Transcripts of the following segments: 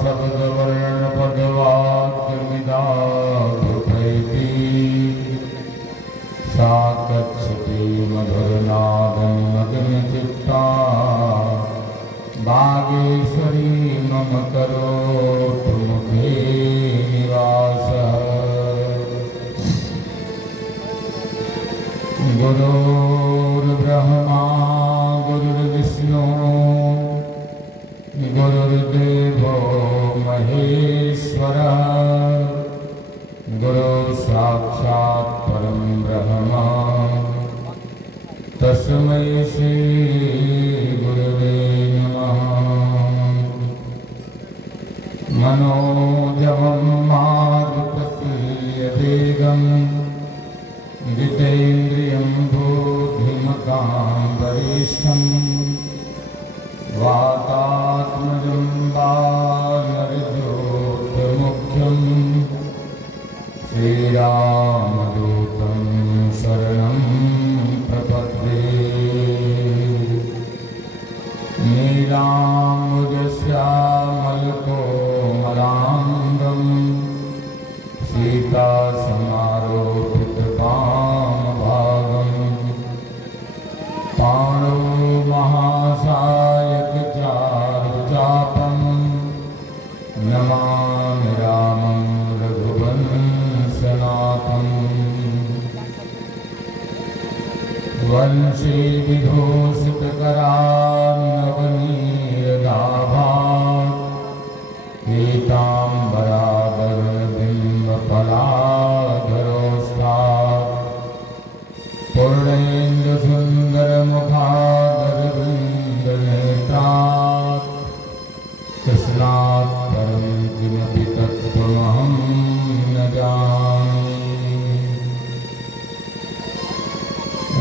शब्दवर्णपदवाक्यमिदाभृतैति सा कच्छति मधुरनादनिमग्नचित्ता बागेश्वरी मम करोतु मुखे निवासः। गुरुर्ब्रह्मा गुरुर्विष्णु गुरुर्देवो महेश्वरः गुरु साक्षात् परं ब्रह्म तस्मै श्री गुरुवे नमः। मनोजवं मारुततुल्यवेगं जितेन्द्रियं बुद्धिमतां वरिष्ठं वातात्मजं वानरयोधमुख्यं श्रीरामदूतं शरणं प्रपद्ये। नीलाम्बुजश्यामलकोमलाङ्गं सीतासमारोपितकामभागं पाणौ महासायकचारुचापं नमामि रामं रघुवंशनाथं। वंशी विभूषितकरान्नवनीरदाभात् पीताम्बराधरबिम्बफलाधरोष्ठात् पूर्णेन्दुसुन्दरमुखादरविन्दनेत्रात् कृष्णात् परं किमपि तत्त्वमहं न जानामि।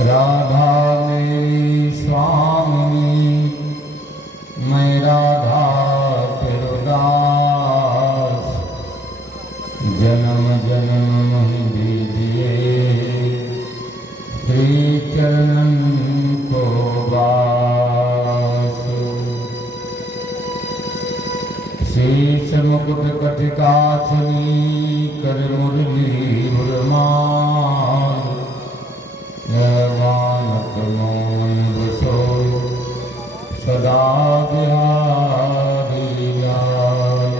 राधा मेरी स्वामिनी मैं राधा तेरो दास जन्म जन्म मोहि दीजिए श्री चरणन को वास। शीश मुकुट कटिकाचनी कर मुरली हुरमान वानक मोहन बसो सदा बिहारी लाल।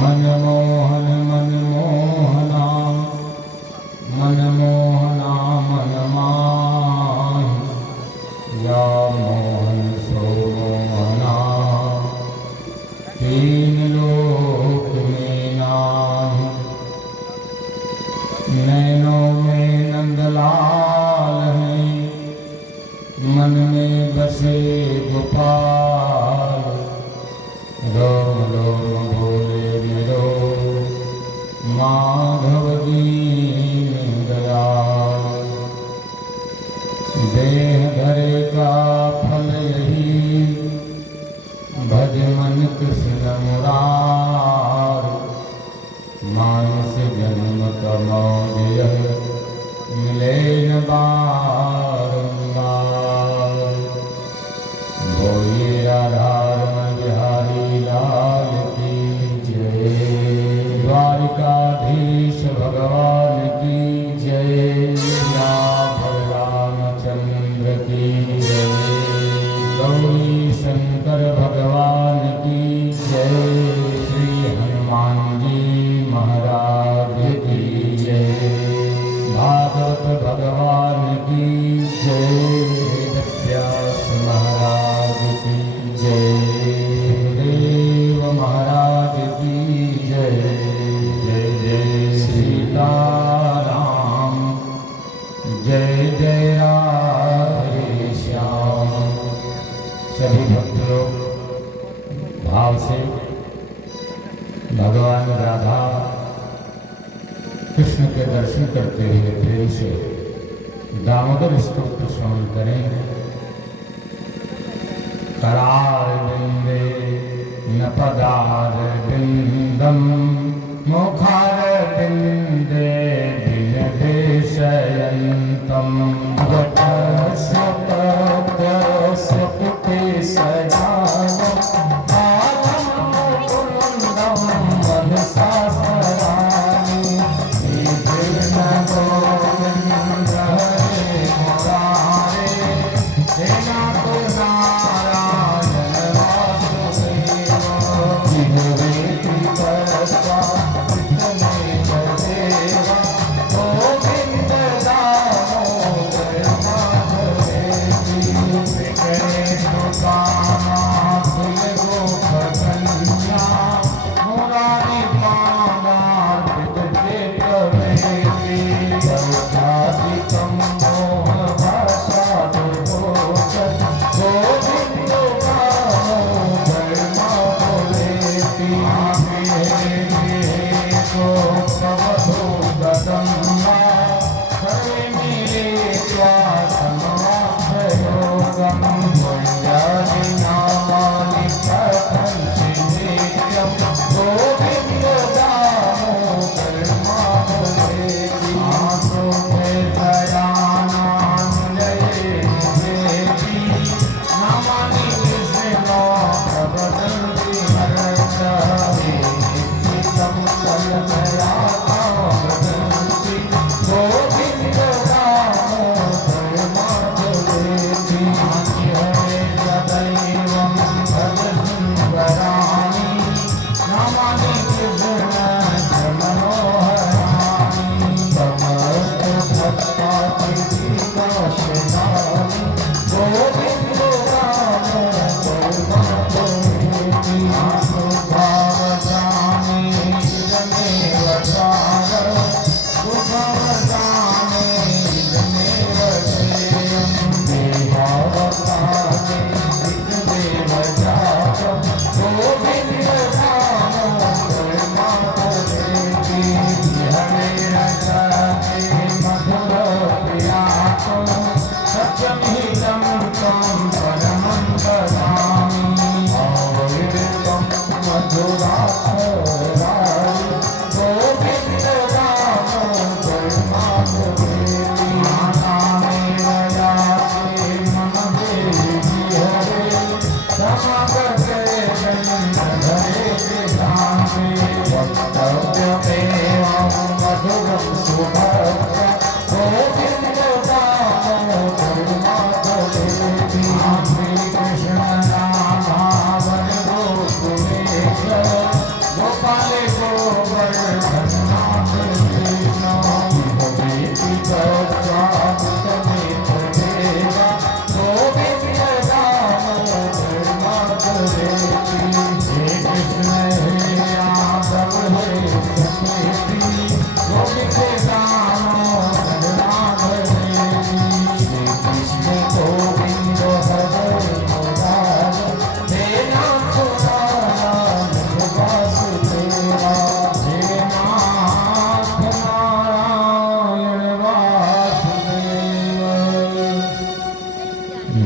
मनमोहन मनमोहना मनमोहना मनमान या मोहन सो मोहना तीन लोक में नाम। नैनों में नंदलाल हैं मन में बसे गोपाल रोम रोम भोले मेरो माधव दीन दयाल। देह धरे का फल यही भज मन कृष्ण मुरार मानस जन्म कमौज मिले न बारंबार। बोलिए राधारमण बिहारी लाल की जय। द्वारिकाधीश भगवान की जय। नाथ रामचंद्र की जय। गौरी शंकर भगवान की जय। श्री हनुमान जी महाराज की जय। भागवत भगवान की जय। व्यास महाराज की जय। सुखदेव महाराज की जय। जय जय सीताराम जय जय राधे श्याम। सभी भक्त लोग भाव से भगवान राधा कृष्ण के दर्शन करते हुए प्रेम से दामोदर स्तोत्र श्रवण करें। करार बिंदे न पदार बिंदम मुखार बिंदे बिन देशयंतम। वट सपत सपते सजान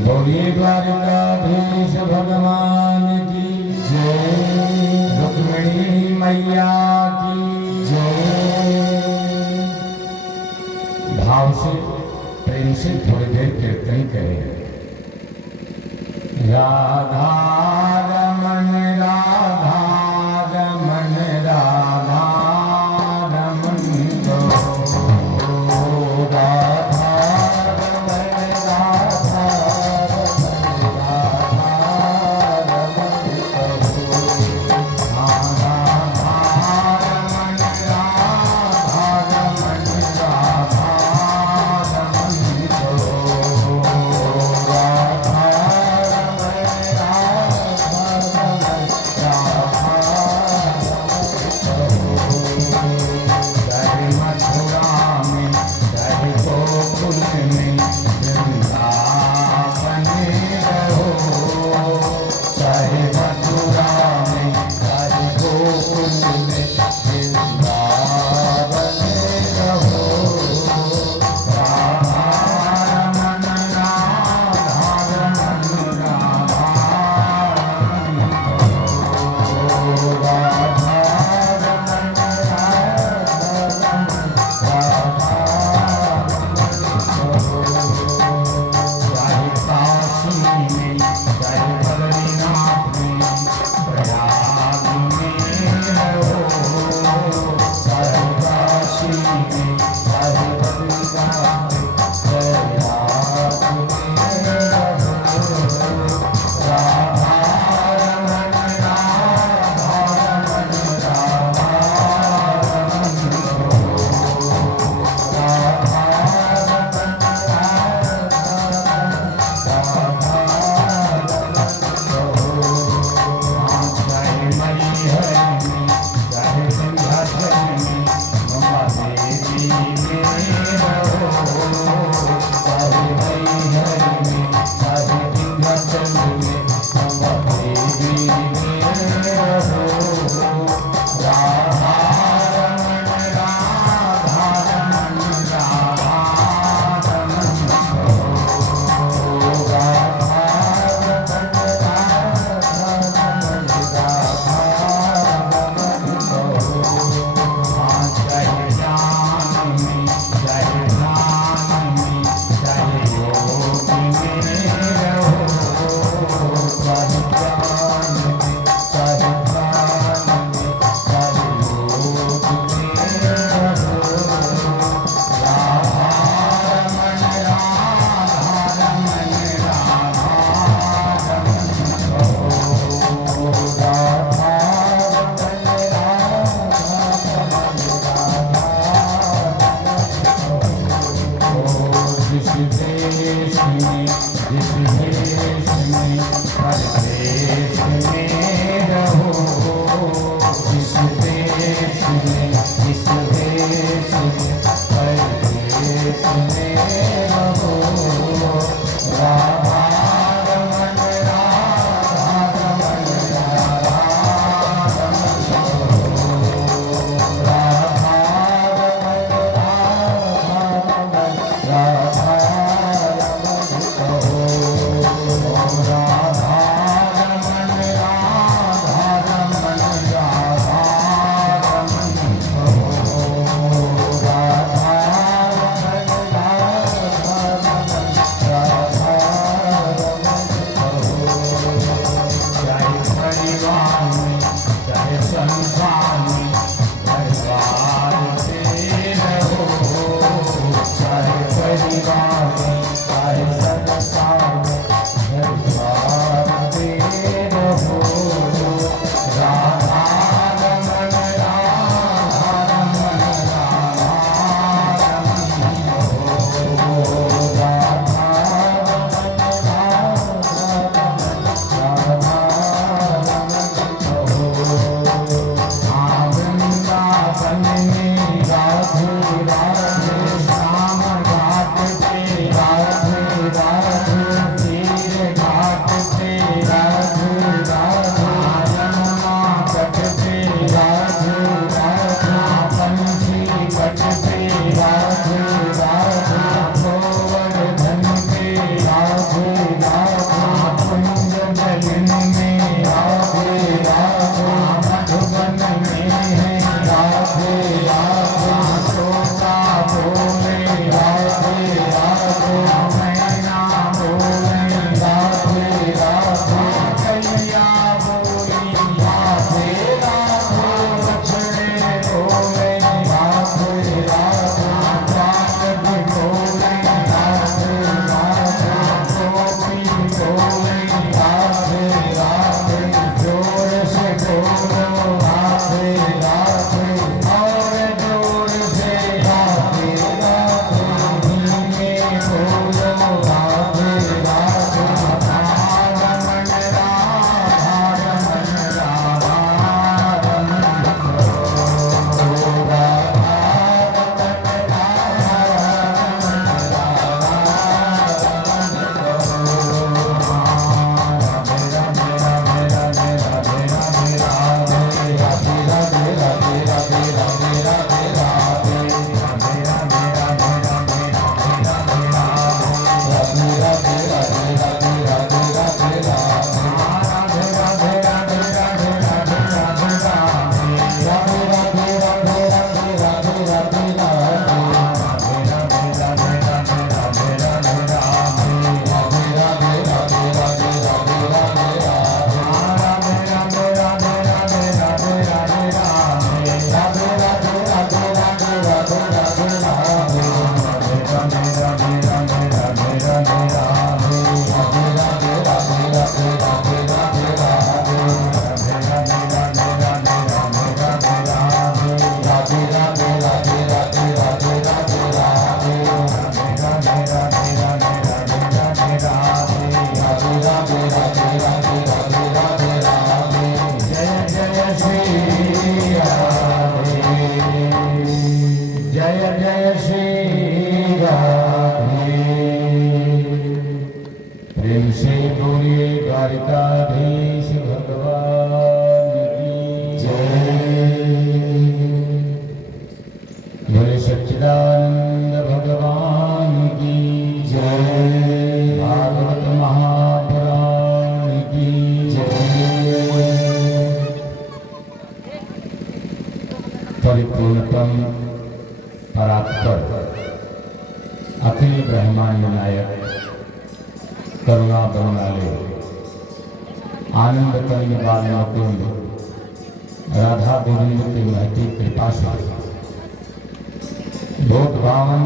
बोलिए द्वारिकाधीश भगवान की जय, रुक्मिणी मैया की जय। भाव से प्रेम से थोड़ी देर कीर्तन करें। राधा रमन राधा रमन राधा रमन गो, राधा रमन राधा रमन राधा रमन गो, राधा रमन राधा रमन राधा रमन गो, राधा रमन राधा परिपूर्णतम परात्पर अखिल ब्रह्मांड नायक करुणा बरमाले आनंद कंद बाल मुकुंद राधा गोविंद की महती कृपा से भोग भावन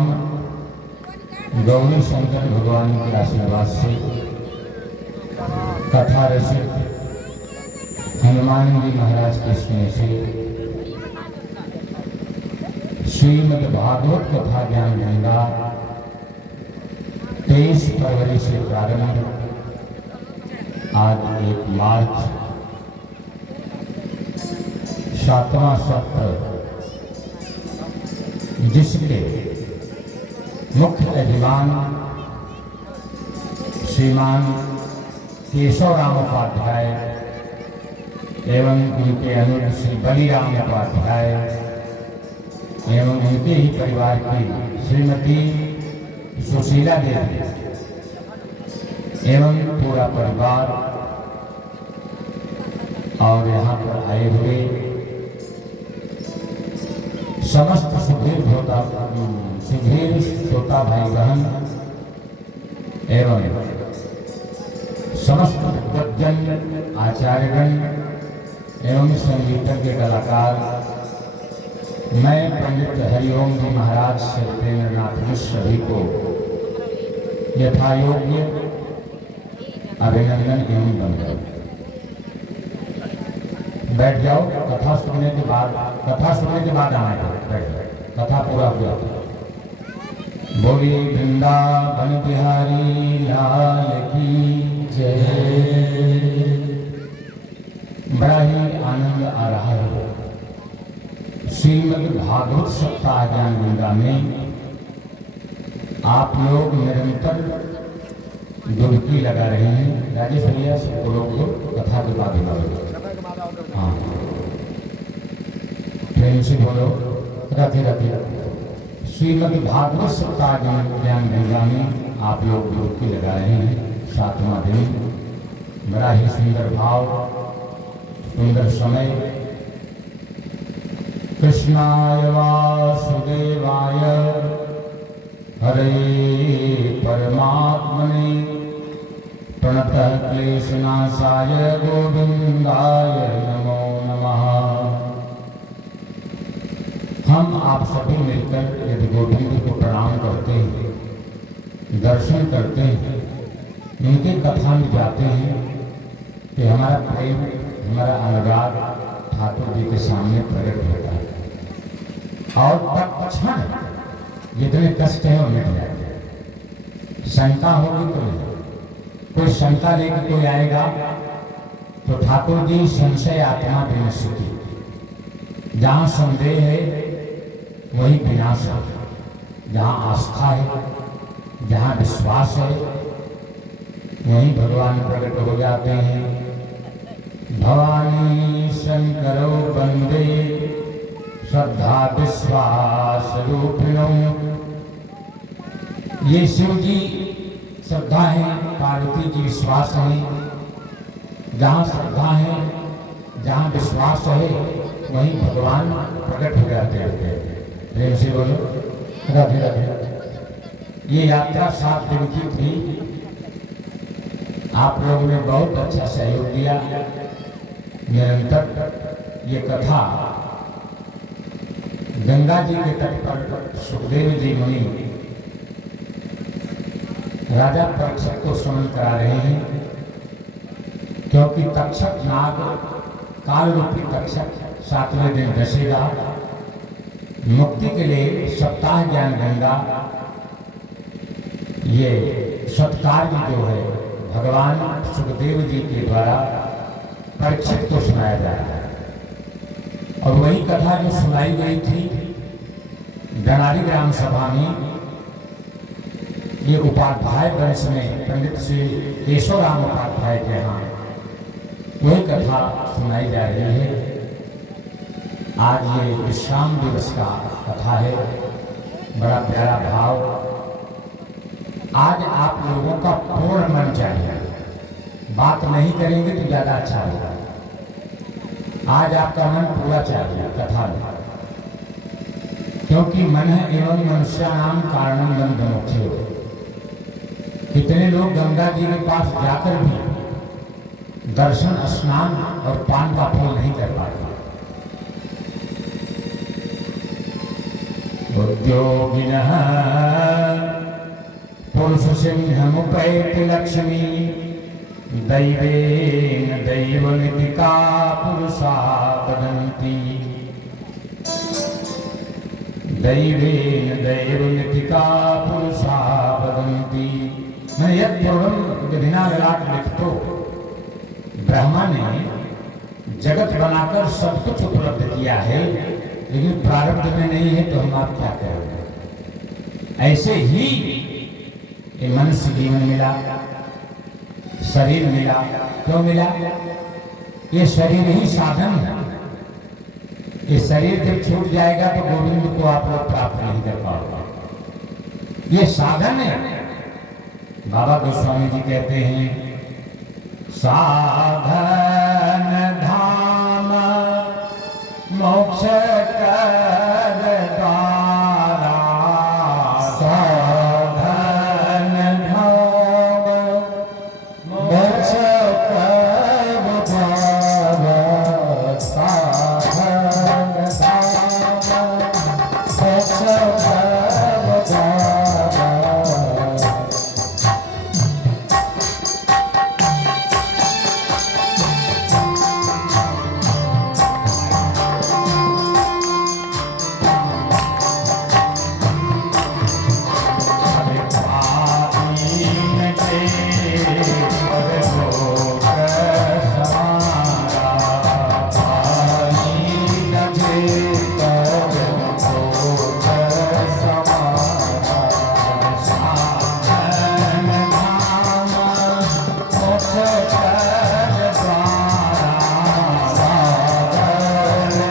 गौरी शंकर भगवान के आशीर्वाद से कथा रसिक हनुमान जी महाराज के स्नेह से श्रीमद् भागवत कथा ज्ञान गंगा 23 फरवरी से प्रारंभ आज 1 मार्च 7वां सत्र, जिसके मुख्य यजमान श्रीमान केशव राम उपाध्याय एवं उनके अनुज श्री बलिराम उपाध्याय एवं उनके ही परिवार की श्रीमती सुशीला देवी एवं पूरा परिवार और यहाँ पर आए हुए समस्त सुधीर श्रोता भाई बहन एवं समस्त भक्तजन आचार्यगण एवं संगीतज्ञ कलाकार, मैं पंडित हरिओम जी महाराज सत्येंद्रनाथ मिश्र सभी को यथायोग्य अभिनंदन एवं वंदन। बैठ जाओ, कथा सुनने के बाद आना है, बैठ जाओ, कथा पूरा हुआ। बोलिए वृंदावन बिहारी लाल की जय। बड़ा ही आनंद आ रहा है। श्रीमद् भागवत सप्ताह ज्ञान गंगा में आप लोग निरंतर डुबकी लगा रहे हैं। राजेश भैया सबको लोग कथा के बाद हाँ प्रेम से बोलो, रखे रखे। श्रीमद् भागवत सप्ताह ज्ञान गंगा में आप लोग डुबकी लगा रहे हैं। 7वां दिन, बड़ा ही सुंदर भाव, सुंदर समय। कृष्णाय वासुदेवाय हरे परमात्मने प्रणतः क्लेशनाशाय गोविंदाय नमो नमः। हम आप सभी मिलकर यदि गोविंद को प्रणाम करते हैं, दर्शन करते हैं, उनके कथा में जाते हैं, तो हमारा प्रेम, हमारा अनुराग ठाकुर जी के सामने प्रकट होता है और तत्क्षण जितने कष्ट है वो मिट जाते हैं। शंका होगी तो नहीं, कोई शंका लेकर कोई आएगा तो ठाकुर जी संशय आत्मा विनश्यति, जहाँ संदेह है वही विनाश है, जहाँ आस्था है, जहाँ विश्वास है, वहीं भगवान प्रकट हो जाते हैं। भवानी शंकरो वंदे श्रद्धा विश्वास रूपिणो। ये शिव जी श्रद्धा है, पार्वती जी विश्वास है। जहाँ श्रद्धा है, जहाँ विश्वास है, वहीं भगवान प्रकट हो जाते हैं। प्रेम से बोलो, राधे राधे। ये यात्रा 7 दिन की थी। आप लोगों ने बहुत अच्छा सहयोग दिया। निरंतर ये कथा गंगा जी के तट पर सुखदेव जी मुनि राजा तक्षक को स्मरण करा रहे हैं, क्योंकि तक्षक नाग, काल रूपी तक्षक 7वें दिन डसेगा। मुक्ति के लिए सप्ताह ज्ञान गंगा, ये सत्कार्य जो है भगवान सुखदेव जी के द्वारा परीक्षित को सुनाया जा रहा है। और वही कथा जो सुनाई गई थी डनारी ग्राम सभा में, ये उपाध्याय वंश में पंडित श्री केशव राम उपाध्याय के यहाँ वही कथा सुनाई जा रही है। आज ये विश्राम दिवस का कथा है। बड़ा प्यारा भाव। आज आप लोगों का पूर्ण मन चाहिए, बात नहीं करेंगे तो ज्यादा अच्छा होगा। आज आपका मन पूरा चाहिए कथा में। क्योंकि मन एवं मनुष्याणाम कारणम बंध मोक्षो। कितने लोग गंगा जी के पास जाकर भी दर्शन, स्नान और पान का फल नहीं कर पाते। उद्योगिनः पुरुष सिंहमुपैति लक्ष्मी दैवेन दैवनितिका पुरुषा वदन्ति। दैवेन दैवनितिका पुरुषा वदन्ति। मैंने यद पूर्वम विधिना विराट लिखतो। ब्रह्मा ने जगत बनाकर सब कुछ उपलब्ध किया है, लेकिन प्रारब्ध में नहीं है तो हम आप क्या करेंगे। ऐसे ही ये मनुष्य जीवन मिला, शरीर मिला। क्यों मिला? ये शरीर ही साधन है। ये शरीर जब छूट जाएगा तो गोविंद को आप लोग प्राप्त नहीं कर पाओगे। ये साधन है। बाबा गोस्वामी जी कहते हैं, साधन धाम मोक्ष कर द्वारा। साधन धाम मोक्ष कर द्वारा। साधन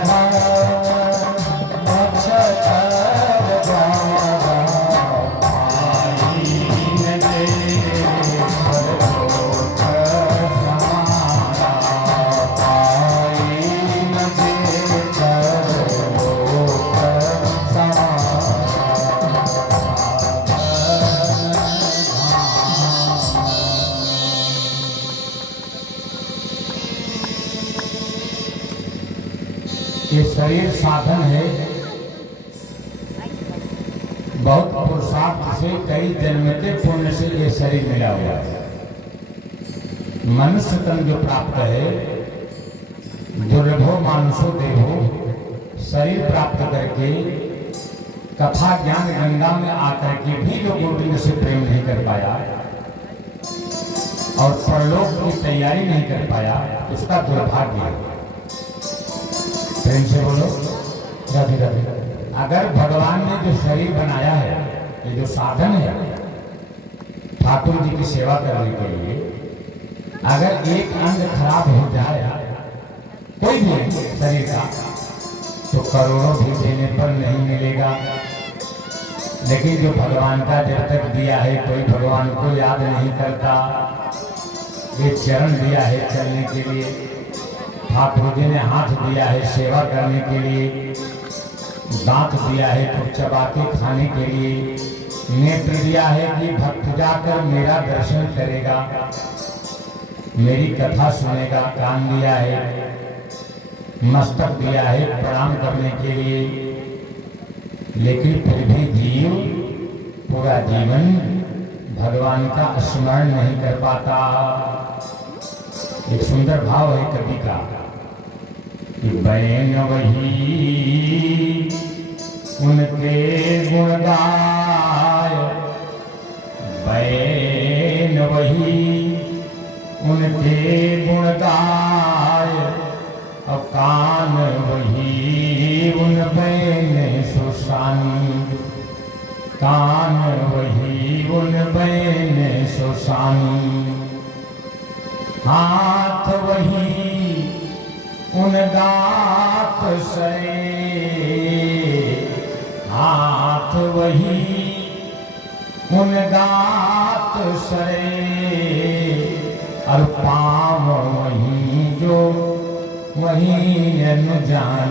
धाम मोक्ष कर द्वारा। ये शरीर साधन है। बहुत पुरुषार्थ से, कई जन्म के पुण्य से ये शरीर मिला हुआ है। मनुष्य तन जो प्राप्त है, दुर्लभो मानुषो देहो, शरीर प्राप्त करके कथा ज्ञान गंगा में आकर के भी जो गोविंद से प्रेम नहीं कर पाया और परलोक की तैयारी नहीं कर पाया, उसका दुर्भाग्य है। प्रेम से बोलो राधे राधे। अगर भगवान ने जो शरीर बनाया है, ये जो साधन है ठाकुर जी की सेवा करने के लिए, अगर एक अंग खराब हो जाए कोई भी शरीर का, तो करोड़ों भी देने पर नहीं मिलेगा। लेकिन जो भगवान का जब तक दिया है, कोई भगवान को याद नहीं करता। ये चरण दिया है चलने के लिए, ठाकुर जी ने हाथ दिया है सेवा करने के लिए, दांत दिया है कुछ चबा के खाने के लिए, नेत्र दिया है कि भक्त जाकर मेरा दर्शन करेगा, मेरी कथा सुनेगा, कान दिया है, मस्तक दिया है प्रणाम करने के लिए। लेकिन फिर भी जीव पूरा जीवन भगवान का स्मरण नहीं कर पाता। एक सुंदर भाव है कवि का कि बैन वही उनके गुण गाय, बैन वही उनके गुण गाय, और कान वही उन बैन सुशानी, कान वही उन बैन सुशानी, हाथ वही उन दात सरे, हाथ वही उन दात सरे, और पाँव वही जो वही अनुजान,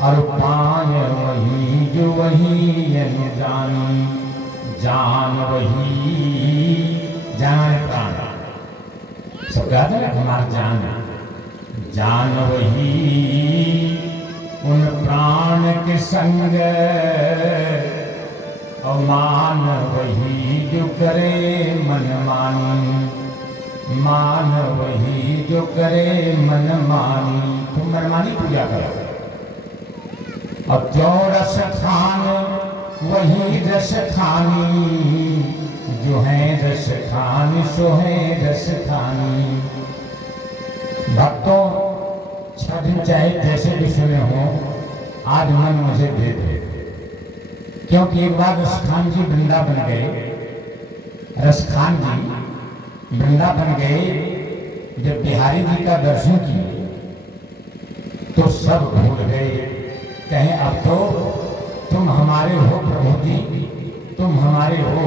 और पाए वही जो वही जानी, जान वही, जान प्राण सब कहते हैं हमारा जान, जान वही उन प्राण के संग, और मान वही जो करे मन मानी, मान वही जो करे मन मानी। तुम मनमानी पूजा करो। और जो रस खान वही रस खानी, जो है रस खान सो है रस खानी। भक्तों 6 दिन चाहे जैसे भी सुने हो, आज मन मुझे दे दे, क्योंकि एक बार रसखान जी वृंदावन गए, रसखान जी वृंदावन गए, जब बिहारी जी का दर्शन किए तो सब भूल गए, कहें अब तो तुम हमारे हो प्रभु जी, तुम हमारे हो,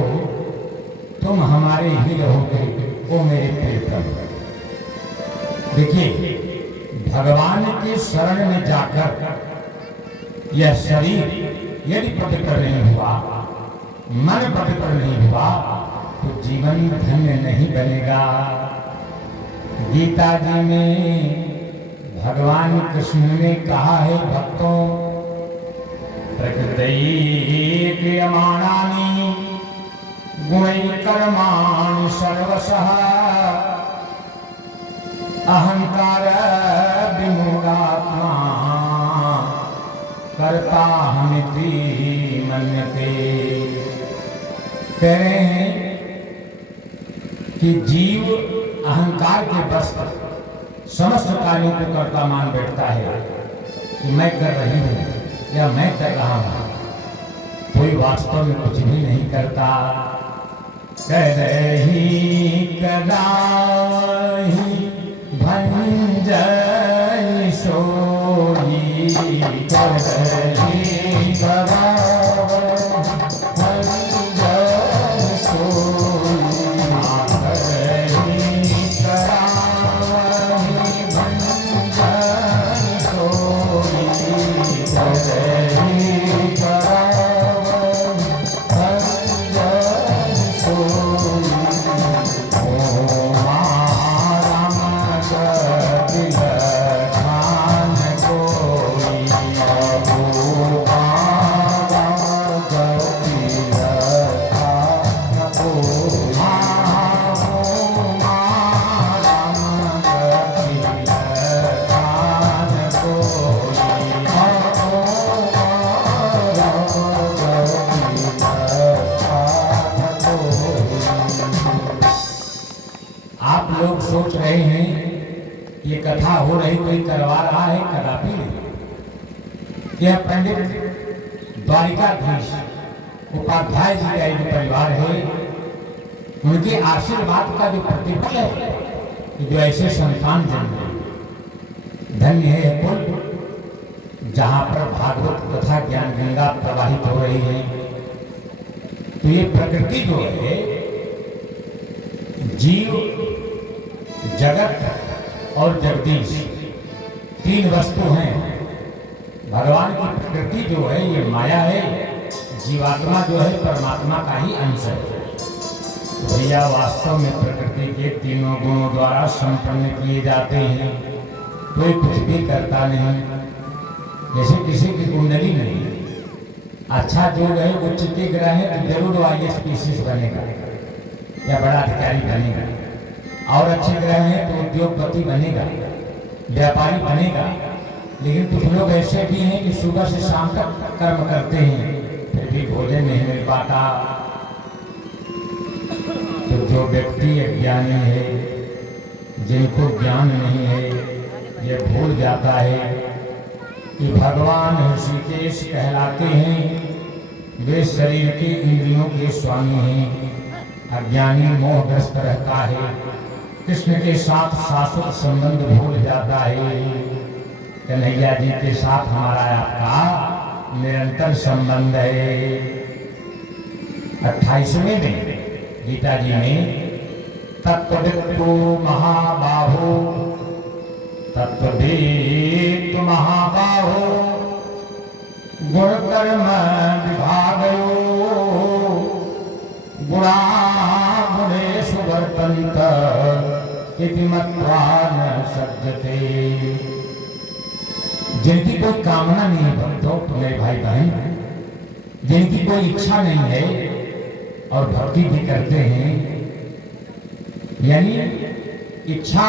तुम हमारे ही रहोगे, ओ मेरे प्रियतम। देखिए, भगवान के शरण में जाकर यह शरीर यदि पवित्र नहीं हुआ, मन पवित्र नहीं हुआ, तो जीवन धन्य नहीं बनेगा। गीता जी में भगवान कृष्ण ने कहा है, भक्तों प्रकृति क्रियमाणानि गुणै कर्माणि सर्वशः, अहंकार विमूढ़ात्मा कर्ताहमिति मन्यते। कह रहे हैं कि जीव अहंकार के बस पर समस्त कार्यों को कर्ता मान बैठता है कि मैं कर रही हूँ या मैं कर रहा हूँ, कोई वास्तव में कुछ भी नहीं करता। करहि कदाहि भंजई सोई, करहि कदाहि भंजई सोई, करहि कदाहि भंजई सोई, करहि कदाहि भंजई सोई। आप लोग सोच रहे हैं ये कथा हो रही कोई करवा रहा है, कदापि नहीं। यह पंडित द्वारिकाधीश उपाध्याय जी का एक परिवार है, उनके आशीर्वाद का जो प्रतिफल है कि जो ऐसे संतान जन्मे। धन्य है कुल जहाँ पर भागवत तथा ज्ञान गंगा प्रवाहित हो रही है। तो ये प्रकृति जो है, जीव, जगत और जगदीश, 3 वस्तु हैं। भगवान की प्रकृति जो है ये माया है, जीवात्मा जो है परमात्मा का ही अंश है। भैया वास्तव में प्रकृति के 3 गुणों द्वारा संपन्न किए जाते हैं, कोई कुछ भी करता नहीं। जैसे किसी की कुंडली नहीं, अच्छा जो है उच्च के ग्रह है तो जरूर वो IAS बनेगा या बड़ा अधिकारी बनेगा, और अच्छे ग्रह हैं तो उद्योगपति बनेगा, व्यापारी बनेगा। लेकिन कुछ लोग ऐसे भी हैं कि सुबह से शाम तक कर्म करते हैं, फिर भी भोजन नहीं मिल पाता। तो जो व्यक्ति अज्ञानी है, जिनको ज्ञान नहीं है, ये भूल जाता है कि भगवान ऋषिकेश कहलाते हैं, वे शरीर के इंद्रियों के स्वामी हैं। अज्ञानी मोहग्रस्त रहता है, कृष्ण के साथ शाश्वत संबंध भूल जाता है। कन्हैया जी के साथ हमारा आपका निरंतर संबंध है। 28वें में गीता जी में तत्त्ववित्तु महाबाहो, तत्त्ववित्तु महाबाहो कर्म विभागयो गुणा गुणेषु वर्तन्त इति मत्वा न सज्जते। जिनकी कोई कामना नहीं है भक्तों, मेरे भाई बहन, जिनकी कोई इच्छा नहीं है और भक्ति भी करते हैं, यानी इच्छा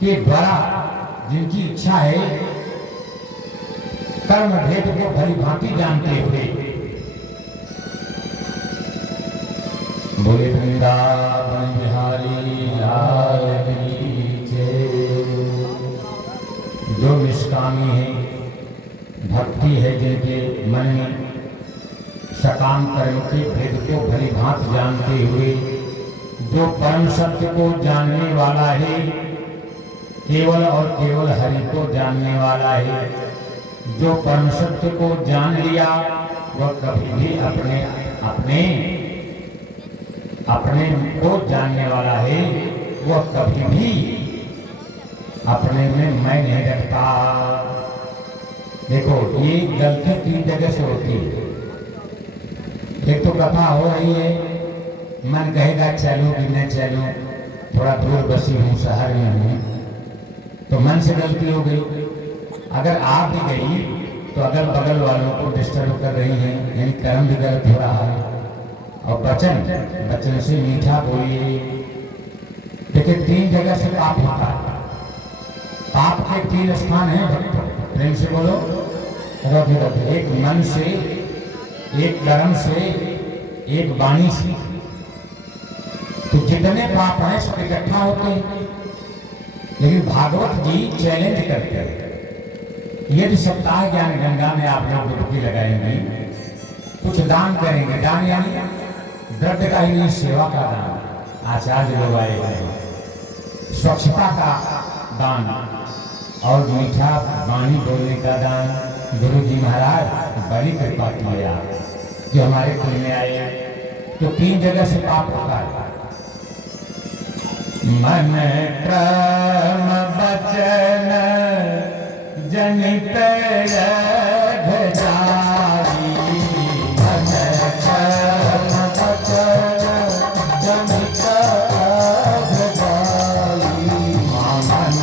के द्वारा जिनकी इच्छा है कर्म भेद को भली भांति जानते हुए, बोले वृंदावन बिहारी लाल की जय। जो निष्कामी है, भक्ति है जिनके मन में, सकाम कर्म के भेद को भली भांति जानते हुए, जो परम सत्य को जानने वाला है, केवल और केवल हरि को जानने वाला है, जो परम सत्य को जान लिया वह कभी भी अपने को जानने वाला है, वह कभी भी अपने में मैं नहीं रखता। देखो ये गलती 3 जगह से होती है। एक तो कथा हो रही है, मन कहेगा चलूं कि न चलूं, थोड़ा दूर बसी हूँ, शहर में हूँ, तो मन से गलती हो गई। अगर आप भी गई तो अगल बगल वालों को डिस्टर्ब कर रही हैं, यानी कर्म भी गलत हो रहा है। और वचन से मीठा बोलिए। देखिए 3 जगह से पाप होता है। पाप के 3 स्थान हैं भक्तों, प्रेम से बोलो। एक मन से, एक कर्म से, एक वाणी से। तो जितने पाप हैं सब इकट्ठा होते हैं। लेकिन भागवत जी चैलेंज करते हैं, यदि सप्ताह ज्ञान गंगा में आप लोग डुबकी लगाएंगे, कुछ दान करेंगे, दान यानी द्रव्य का ही नहीं, सेवा का दान, आचार्य लोग आए हैं, स्वच्छता का दान और मीठा वाणी बोलने का दान। गुरु जी महाराज बड़ी कृपा किया जो हमारे कुल में आए। तो 3 जगह से पाप होता है। मन क्रम वचन जनित रघ जाई, मन क्रम वचन जनित रघ जाई, मन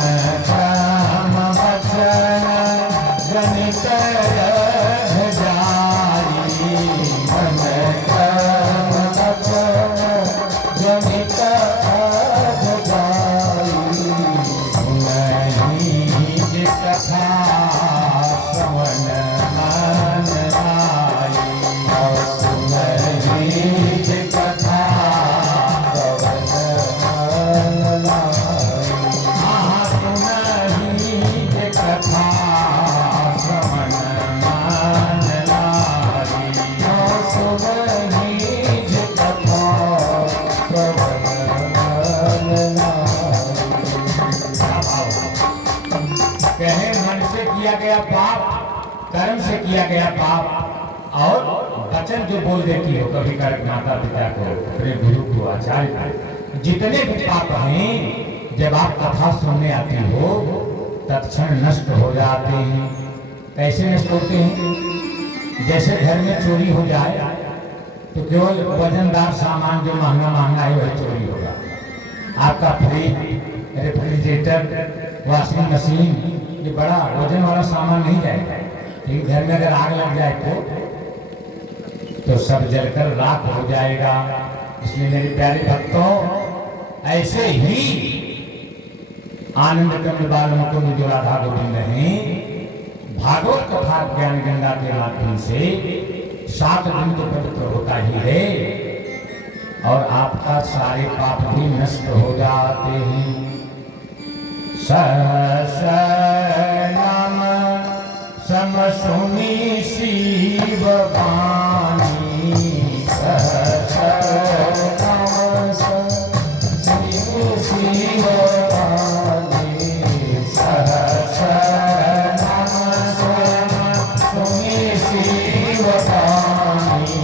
क्रम वचन जनित रघ जाई, मन क्रम वचन जनित रघ जाई। नहीं कथा श्रवण मन आई, सुनहि कथा श्रवण मन आई, सुनहि कथा श्रवण मन आई, सुनहि कथा श्रवण मन कहे मन से किया गया पाप, कर्म से किया गया पाप और वचन जो बोल देती हो, कभी कभी माता पिता को, अपने गुरु को, आचार्य को, जितने भी पाप हैं जब आप कथा सुनने आती हो तत्क्षण नष्ट हो जाते हैं। कैसे नष्ट होते हैं? जैसे घर में चोरी हो जाए तो केवल वजनदार सामान जो महंगा महंगा है वही चोरी होगा। आपका फ्रिज, रेफ्रिजरेटर, वॉशिंग मशीन, ये बड़ा वजन वाला सामान नहीं जाएगा। लेकिन घर में अगर आग लग जाए तो सब जलकर राख हो जाएगा। इसलिए मेरे प्यारे भक्तों, ऐसे ही आनंद कंद बाल मुकुंद जो राधा गोविंद हैं, भागवत कथा ज्ञान गंगा के माध्यम से 7 दिन तो पवित्र होता ही है और आपका सारे पाप भी नष्ट हो जाते हैं। नाम सम सुनी शिव वाणी, नाम सम शिव वाणी, नाम सम सुनी शिव वाणी,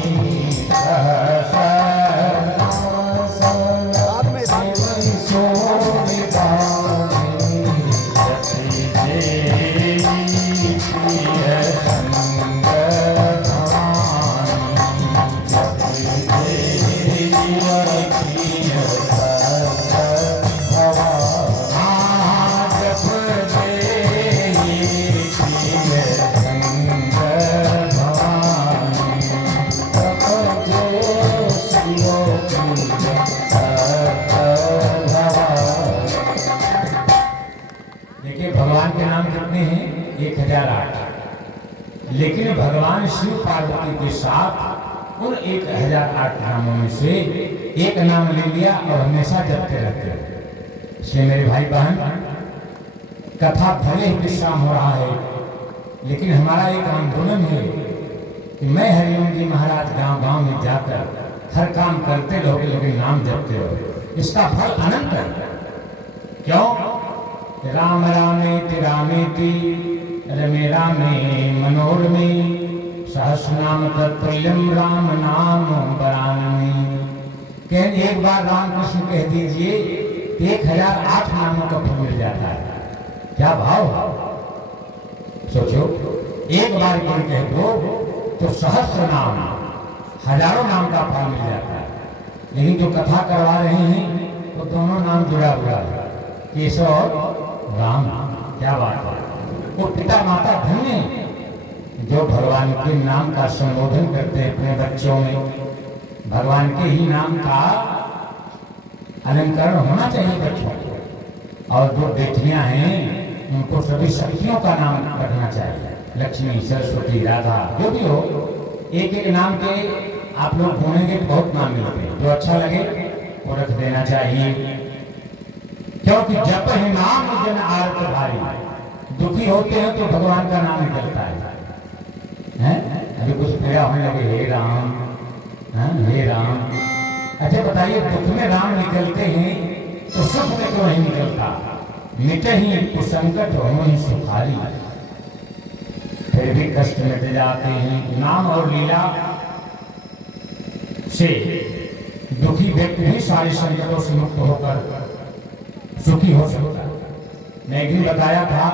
संग 1008। लेकिन भगवान शिव पार्वती के साथ उन 1008 नामों में से एक नाम ले लिया और हमेशा जपते रहते हैं। इसलिए मेरे भाई बहन, कथा भले ही विश्राम हो रहा है, लेकिन हमारा एक आंदोलन है कि मैं हरिओम जी महाराज गांव गांव में जाकर हर काम करते रहोगे लेकिन नाम जपते रहोगे, इसका फल अनंत है। क्यों? राम रामेति रामेति रमे रामे मनोरमे सहस्रनाम तत्तुल्यम राम नाम वरानने। कहें एक बार राम कृष्ण कह दीजिए 1008 नामों का फल मिल जाता है। क्या भाव? सोचो, एक बार कोई कह दो तो सहस्र नाम, हजारों नाम का फल मिल जाता है। लेकिन जो कथा करवा रहे हैं तो दोनों नाम जुड़ा हुआ है, केशव और राम। क्या बात है! वो पिता माता धन्य जो भगवान के नाम का संबोधन करते हैं अपने बच्चों में। भगवान के ही नाम का अलंकरण होना चाहिए बच्चों को। और जो बेटियां हैं उनको सभी शक्तियों का नाम रखना चाहिए, लक्ष्मी, सरस्वती, राधा, जो भी हो। एक एक नाम के आप लोग ढूंढेंगे तो बहुत नाम मिलते हैं, जो अच्छा लगे वो रख देना चाहिए। क्योंकि जप है नाम जन आरत भारी। दुखी होते हैं तो भगवान का नाम निकलता है? अभी कुछ पीड़ा होने लगे, हे राम, हे राम। अच्छा बताइए, दुख में राम निकलते हैं तो सुख में क्यों नहीं निकलता? मिटे ही कुसंकट हो ही सुखारी, फिर भी कष्ट मिट जाते हैं। नाम और लीला से दुखी व्यक्ति भी सारे संकटों से मुक्त होकर सुखी हो सकता है। मैं एक दिन बताया था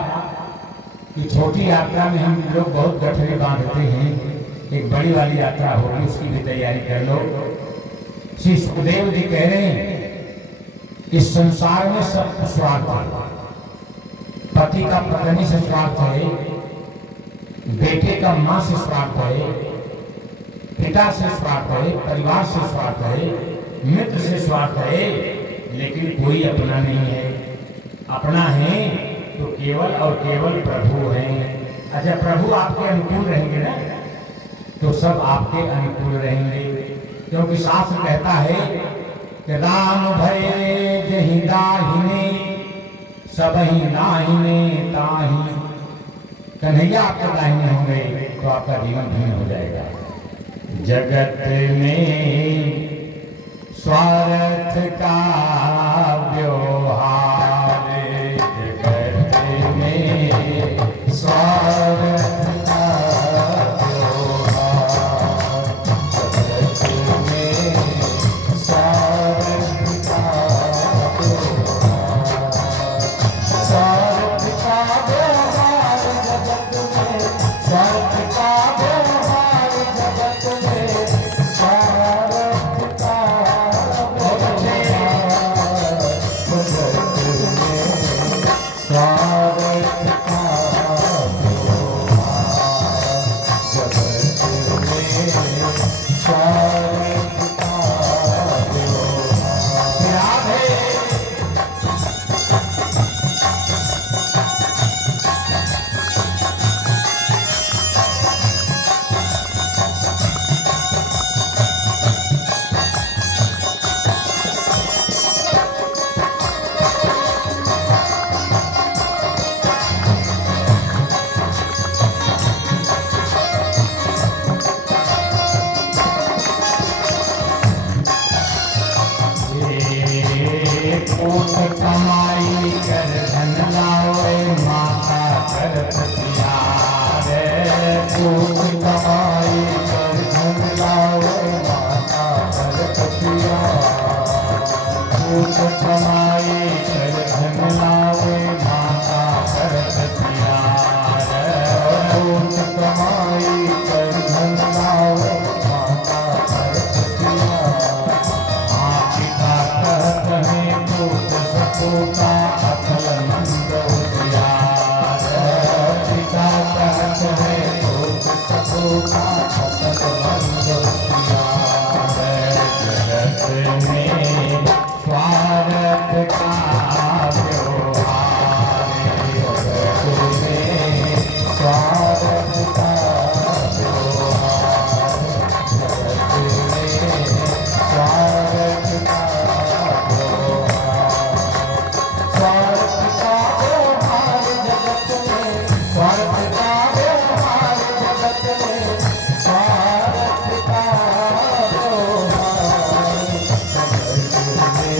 कि छोटी यात्रा में हम लोग बहुत गठरी बांधते हैं, एक बड़ी वाली यात्रा होगी, उसकी भी तैयारी कर लो। श्री सुखदेव जी कह रहे हैं इस संसार में सब स्वार्थ है। पति का पत्नी से स्वार्थ है, बेटे का मां से स्वार्थ है, पिता से स्वार्थ है, परिवार से स्वार्थ है, मित्र से स्वार्थ है, लेकिन कोई अपना नहीं है। अपना है तो केवल और केवल प्रभु है। अच्छा, प्रभु आपके अनुकूल रहेंगे ना, तो सब आपके अनुकूल रहेंगे। क्योंकि शास्त्र कहता है कि राम भये जहि दाहिने सबहि दाहिने ताहि। कन्हैया आपके दाहिने होंगे तो आपका जीवन धन्य हो जाएगा। जगत में स्वार्थ का व्यवहार, जगत में स्वार्थ का व्यवहार, जगत में स्वार्थ का व्यवहार, स्वार्थ का व्यवहार जगत में, स्वार्थ का व्यवहार जगत में, स्वार्थ का कमाई कर धन लावे माता करत प्यार, कमाई कर धन लावे माता करत प्यार, कमाई कर धन लावे माता करत प्यार, कमाई कर धन लावे माता करत प्यार। पिता कहत है सपूता अखल नंद उजियार, पिता कहत है सपूता अखल नंद उजियार। जगत में स्वार्थ का व्यवहार, जगत में स्वार्थ का व्यवहार जगत में, स्वार्थ का व्यवहार, स्वार्थ का व्यवहार जगत में, स्वार्थ का व्यवहार जगत में, स्वार्थ का व्यवहार जगत में,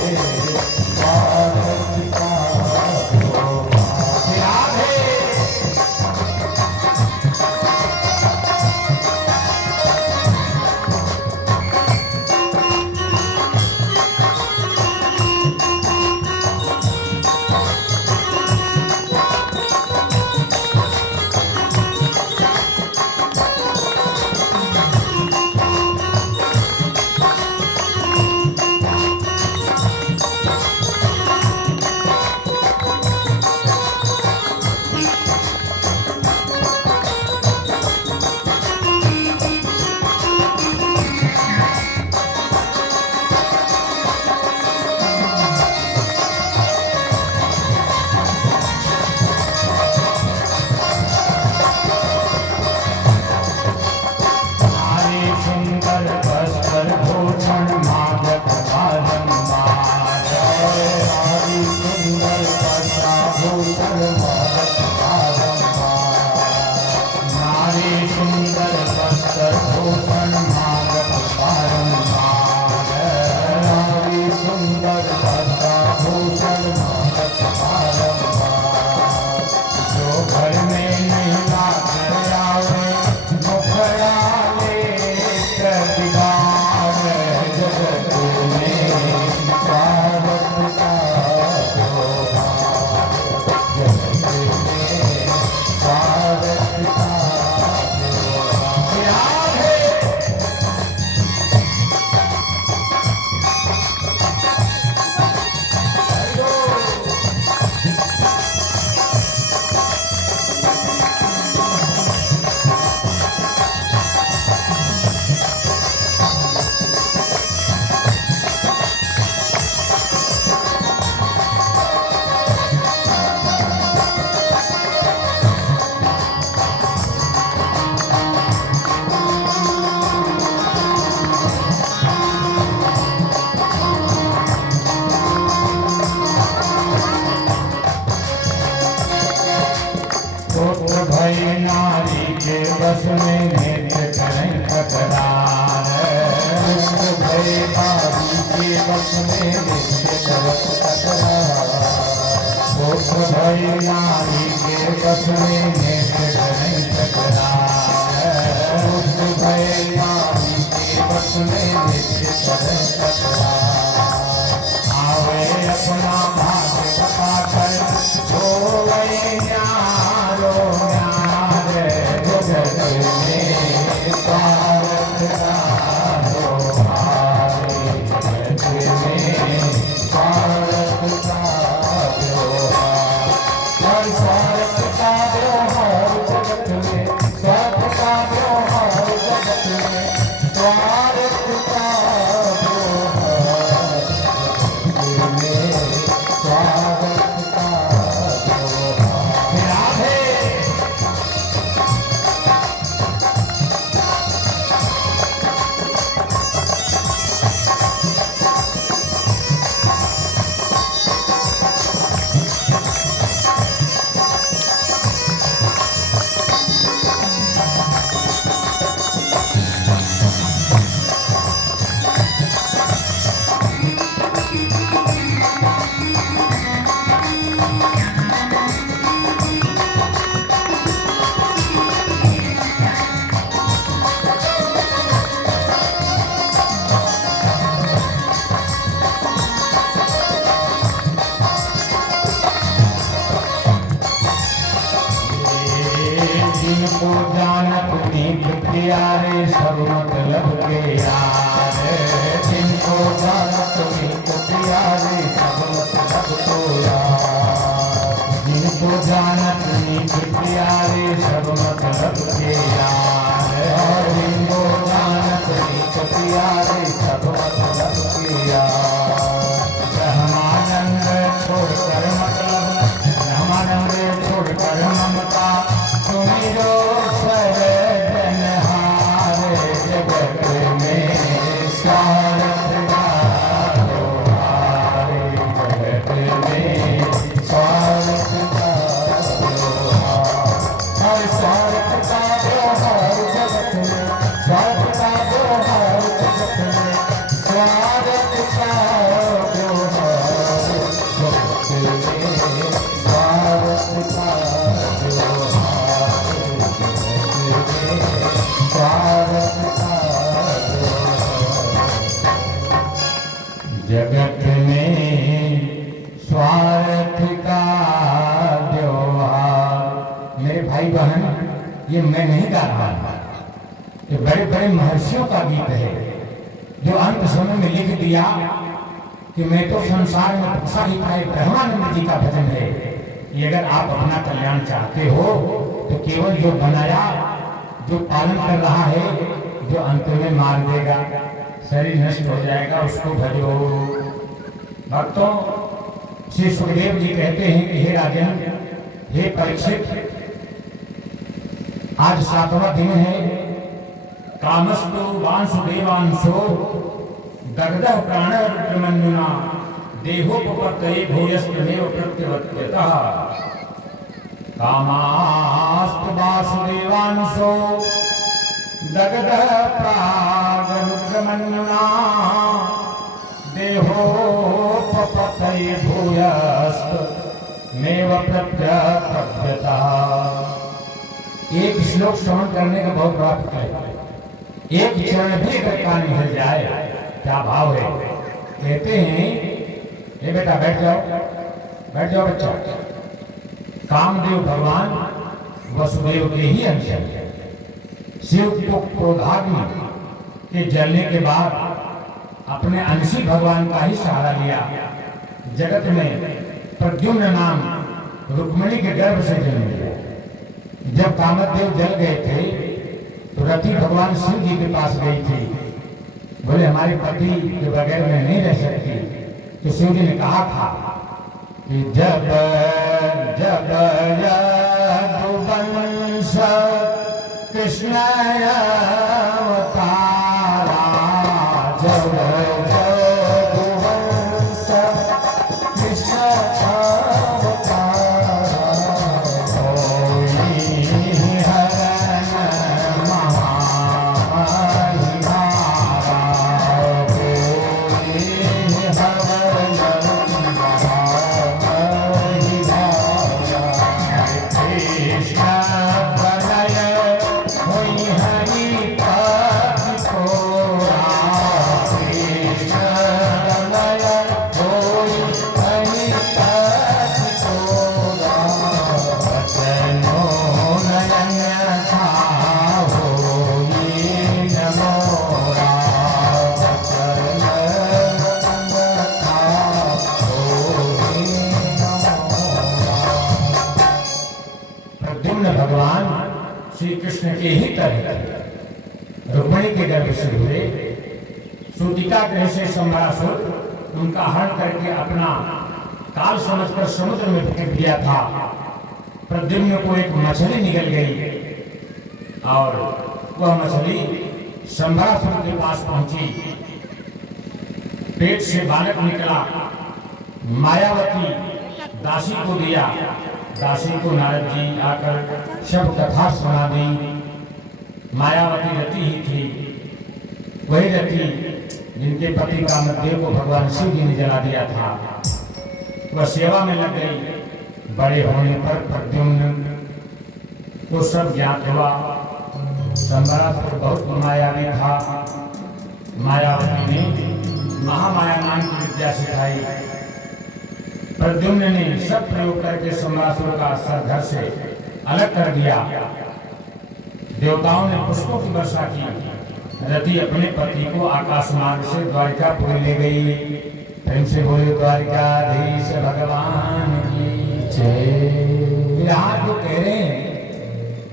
स्वार्थ का बस में नेत्र करें तकरार, भय बाबी के बस में नेत्र करत तकरार, भय नारी के बस में नेत्र करें तकरार, भय नारी के बस में नेत्र करें तकरार, आवे अपना भाग्य बताकर होवे न्यारो न्यार जगत में, स्वार्थ का व्यवहार जगत में, स्वार्थ का व्यवहार, और स्वार्थ का व्यवहार जगत में, स्वार्थ का व्यवहार जगत में, स्वार्थ का व्यवहार जगत में, स्वार्थ का जिनको जानत नीक प्यारे सब मतलब के यार, जिनको जानत नीक प्यारे सब मतलब को यार, जिनको जानत नीक प्यारे सब मतलब के यार, जिनको जानत नीक प्यारे सब मतलब के यार, ब्रह्मानंद छोड़कर मतलब, ब्रह्मानंद छोड़कर ममता तुम्हें स्वार्थ का व्यवहार जगत में, स्वार्थ का व्यवहार जगत में, स्वार्थ का व्यवहार जगत में, स्वार्थ का व्यवहार जगत में, स्वार्थ का व्यवहार। मेरे भाई बहन, ये मैं नहीं गा रहा, ये बड़े बड़े महर्षियों का गीत है जो अंत समय में लिख दिया कि मैं तो संसार में बसा ही पाए। ब्रह्मानंद जी का भजन है कि अगर आप अपना कल्याण चाहते हो तो केवल जो बनाया, जो पालन कर रहा है, जो अंत में मार देगा, शरीर नष्ट हो जाएगा, उसको भजो। भक्तों, श्री सुखदेव जी कहते हैं कि हे राजन, हे परीक्षित, आज 7वां दिन है। कामस्तु वांसुदेवांशो दग्धः प्राणः रुद्रमन्युना देहोपपत्तये भूयस्तमेव प्रत्यवत्यतः। कामास्तु वासुदेवांशो दग्धः प्राणः रुद्रमन्युना देहोपपत्तये भूयस्तमेव प्रत्यवत्यतः। एक श्लोक श्रवण करने का बहुत बड़ा फल है। एक क्षण भी अगर कान निकल जाए, क्या भाव है। कहते हैं, ये बेटा बैठ जाओ, बैठ जाओ बच्चा। कामदेव भगवान वसुदेव के ही अंश है। शिव को क्रोधाग्नि के जलने के बाद अपने अंशी भगवान का ही सहारा लिया। जगत में प्रद्युम्न नाम रुक्मिणी के गर्भ से जन्म लिया। जब कामदेव जल गए थे तो रति भगवान शिव जी के पास गई थी, बोले हमारे पति के बगैर मैं नहीं रह सकती। तो शिव जी ने कहा था कि जब जब यदुवंश कृष्ण अवतारा, जब यदुवंश कृष्ण भगवान श्री कृष्ण के ही तरह रुक्मिणी के गर्भ से हुए। सूतिका ग्रह से संबरासुर उनका हरण करके अपना काल समझकर समुद्र में फेंक दिया था। प्रद्युम्न को एक मछली निकल गई और वह मछली संबरासुर के पास पहुंची। पेट से बालक निकला, मायावती दासी को दिया। दासी को नारद जी आकर शब कथा सुना दी। मायावती रति ही थी, वही रति जिनके पति कामदेव को भगवान शिव जी ने जला दिया था। वह सेवा में लग गई। बड़े होने पर प्रद्युम्न को सब ज्ञात हुआ। संबरासुर बहुत मायावी था। मायावती ने महामाया नाम की विद्या सिखाई। प्रद्युम्न ने सब प्रयोग करके संबरासुर का सर घर से अलग कर दिया। देवताओं ने पुष्पों की वर्षा की। रति अपने पति को आकाश मार्ग से द्वारिकापुरी ले गई। प्रेम से बोले द्वारिकाधीश भगवान की जय। यहाँ जो कह रहे हैं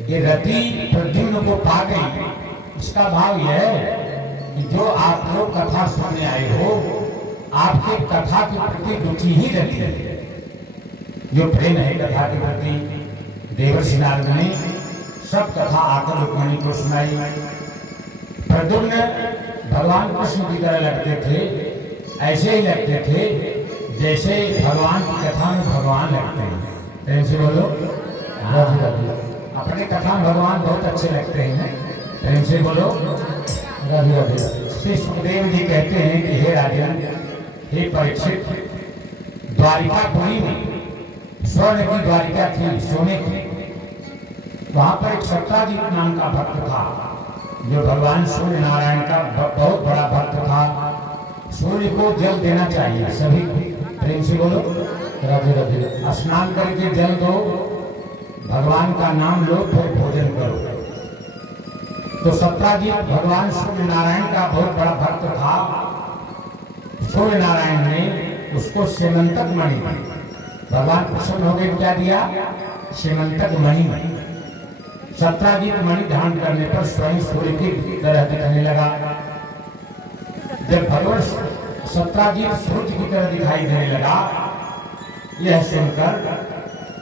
ये रति प्रद्युम्न को पा गई, इसका भाव यह है कि जो आप लोग कथा सुनने आए हो, आपके कथा के प्रति रुचि ही रहती है। जो प्रेम है कथा के प्रति, देवर्षि नारद ने सब कथा आकर रुक्मिणी को सुनाई। प्रद्युम्न भगवान कृष्ण की तरह लगते थे, ऐसे ही लगते थे जैसे भगवान की कथा में भगवान लगते हैं। प्रेम से बोलो। अपने कथा में भगवान बहुत अच्छे लगते हैं। प्रेम से बोलो राधे राधे। श्री सुखदेव जी कहते हैं कि हे राजन, हे परीक्षित, द्वारिकापुरी में स्वर्ण की द्वारिका थी, सोने की। वहां पर एक सत्ताजीत नाम का भक्त था, जो भगवान सूर्य नारायण का बहुत बड़ा भक्त था। सूर्य को जल देना चाहिए सभी को। प्रेम से बोलो राधे राधे। स्नान करके जल दो, भगवान का नाम लो, फिर भोजन करो। तो सत्ताजीत भगवान सूर्य नारायण का बहुत बड़ा भक्त था। सूर्य नारायण ने उसको सेमंतक मणि, भगवान प्रसन्न हो गए, क्या दिया? सेमंतक मणि। सत्ताजीत मणि धारण करने पर स्वयं सूर्य की तरह दिखने लगा। जब भगवान सत्ताजीत सूर्य की तरह दिखाई देने लगा, यह सुनकर,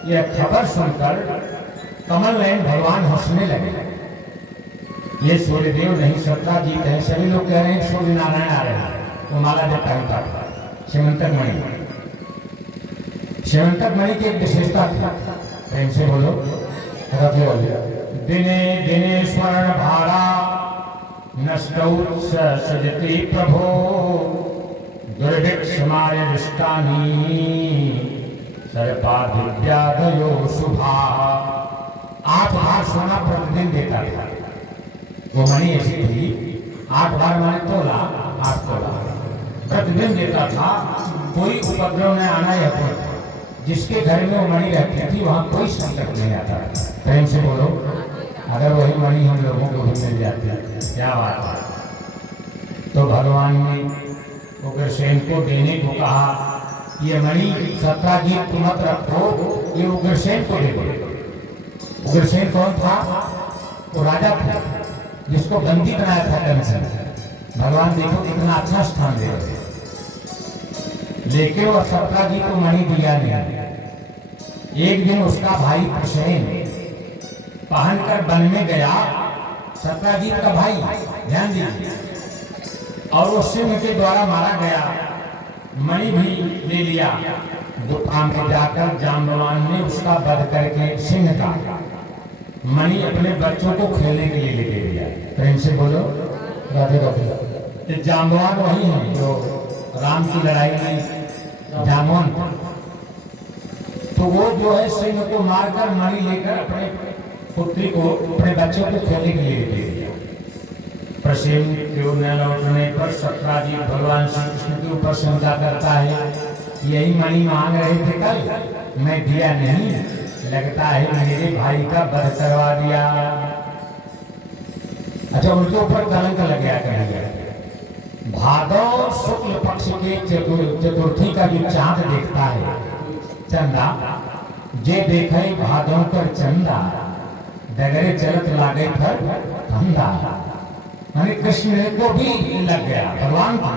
यह खबर सुनकर कमल नयन भगवान हंसने लगे। ये सूर्यदेव नहीं, सत्ताजीत है। सभी लोग कह रहे हैं सूर्य नारायण आ रहे हैं। वो माला जब पहनता था सेमंतक मणि। सेमंतक मणि की एक विशेषता थी। प्रेम से बोलो राधे राधे। दिने दिने स्वर्ण भारा नष्टौत्स सजति प्रभो, दुर्भिक्ष मार्य दृष्टानी सर्पाधिव्यादयो शुभा। 8 बार सोना प्रतिदिन देता था। वो मणि ऐसी थी, 8 बार माने तोला, 8 तोला प्रतिदिन देता था। कोई उपद्रव न आना है तो जिसके घर में वो मणि रहती थी वहां कोई संकट नहीं आता। प्रेम से बोलो, अगर वही मणि हम लोगों को भी मिल जाती है, क्या बात है। तो भगवान ने उग्रसेन को देने को कहा, ये मणि सत्ताजीत तुम मत रखो, ये उग्रसेन को दे दो। उग्रसेन कौन था? वो राजा था जिसको बंदी बनाया था कंसन। भगवान देखो कितना अच्छा स्थान दे रहे, लेकिन वो सत्ताजीत को मणि दिया नहीं। एक दिन उसका भाई प्रसेन पहनकर वन में गया, सत्ताजीत का भाई, ध्यान दीजिए, और वो सिंह के द्वारा मारा गया। मणि भी ले लिया। गुफा में जाकर जाम्बवान ने उसका वध करके सिंह का मणि अपने बच्चों को खेलने के लिए लेके गया। प्रेम से बोलो राधे राधे। जाम्बवान वही है जो राम की लड़ाई में जामोन, तो वो जो है सिंह को मारकर मणि लेकर अपने पुत्री को, अपने बच्चों को खेलने के लिए दे दिया। प्रसेन के न लौटने पर सत्ताजीत भगवान श्री कृष्ण के ऊपर शंका करता है, यही मणि मांग रहे थे कल, मैं दिया नहीं, लगता है मेरे भाई का वध करवा दिया। अच्छा, उनके ऊपर कलंक लग गया। कहेंगे भादव शुक्ल पक्ष के चतुर्थी का जो चांद देखता है, चंदा जे देखे भादव कर चंदा, डगरे चलत लागे फल ठंडा। माने कृष्ण को भी लग गया भगवान को।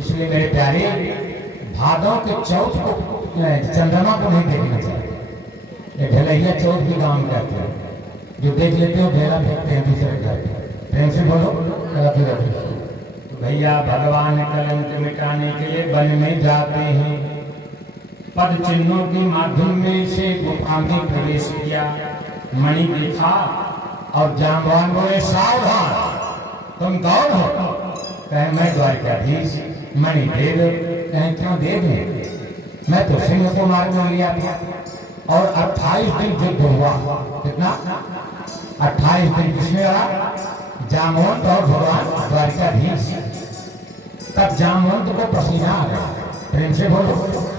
इसलिए मेरे प्यारे, भादव के चौथ को चंद्रमा को नहीं देखना चाहिए। ये ढलैया चौथ भी गाँव में कहते हैं, जो देख लेते हो ढेला फेंकते हैं दूसरे घर। प्रेम से बोलो राधे राधे। भैया भगवान कलंक मिटाने के लिए वन में जाते हैं। पद चिन्हों के माध्यम में से गुफा में प्रवेश किया। मणि देखा और जाम्बवान बोले, सावधान, तुम कौन हो? कहे मैं द्वारिकाधीश, मणि दे दो। कहे क्यों दे दूं? मैं तो सिंह को मारने लिया था और 28 दिन युद्ध हुआ। कितना? 28 दिन। किसने लड़ा? जामवंत और भगवान द्वारिकाधीश। तब जामवंत को पसीना आ गया। प्रेम से बोलो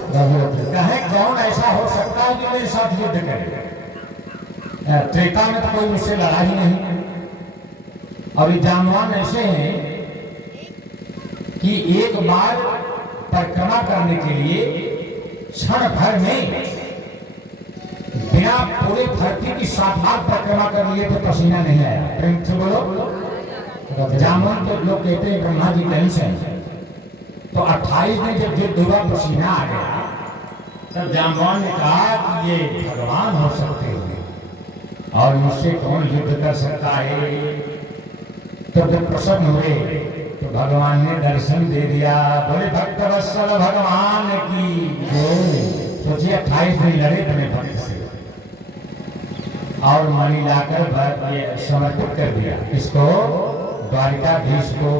कहे कौन ऐसा हो सकता है कि मेरे साथ युद्ध करे? त्रेता में तो कोई मुझसे लड़ा ही नहीं। और ये जामवान ऐसे हैं कि एक बार परिक्रमा करने के लिए क्षण भर में बिना पूरे धरती की 7 बार परिक्रमा कर लिए तो पसीना नहीं आया। प्रेम से बोलो। जामवान तो लोग कहते हैं ब्रह्मा जी टेंशन। तो 28 दिन जब युद्ध हुआ, पसीना आ गया, तब जामवान ने कहा कि ये भगवान हो सकते हैं और मुझसे कौन युद्ध कर सकता है। तो जब प्रसन्न हुए तो भगवान ने दर्शन दे दिया। बोले भक्त वत्सल भगवान की। सोचिए 28 दिन लड़े अपने भक्त से। और मणि लाकर ये समर्पित कर दिया इसको, द्वारिकाधीश को,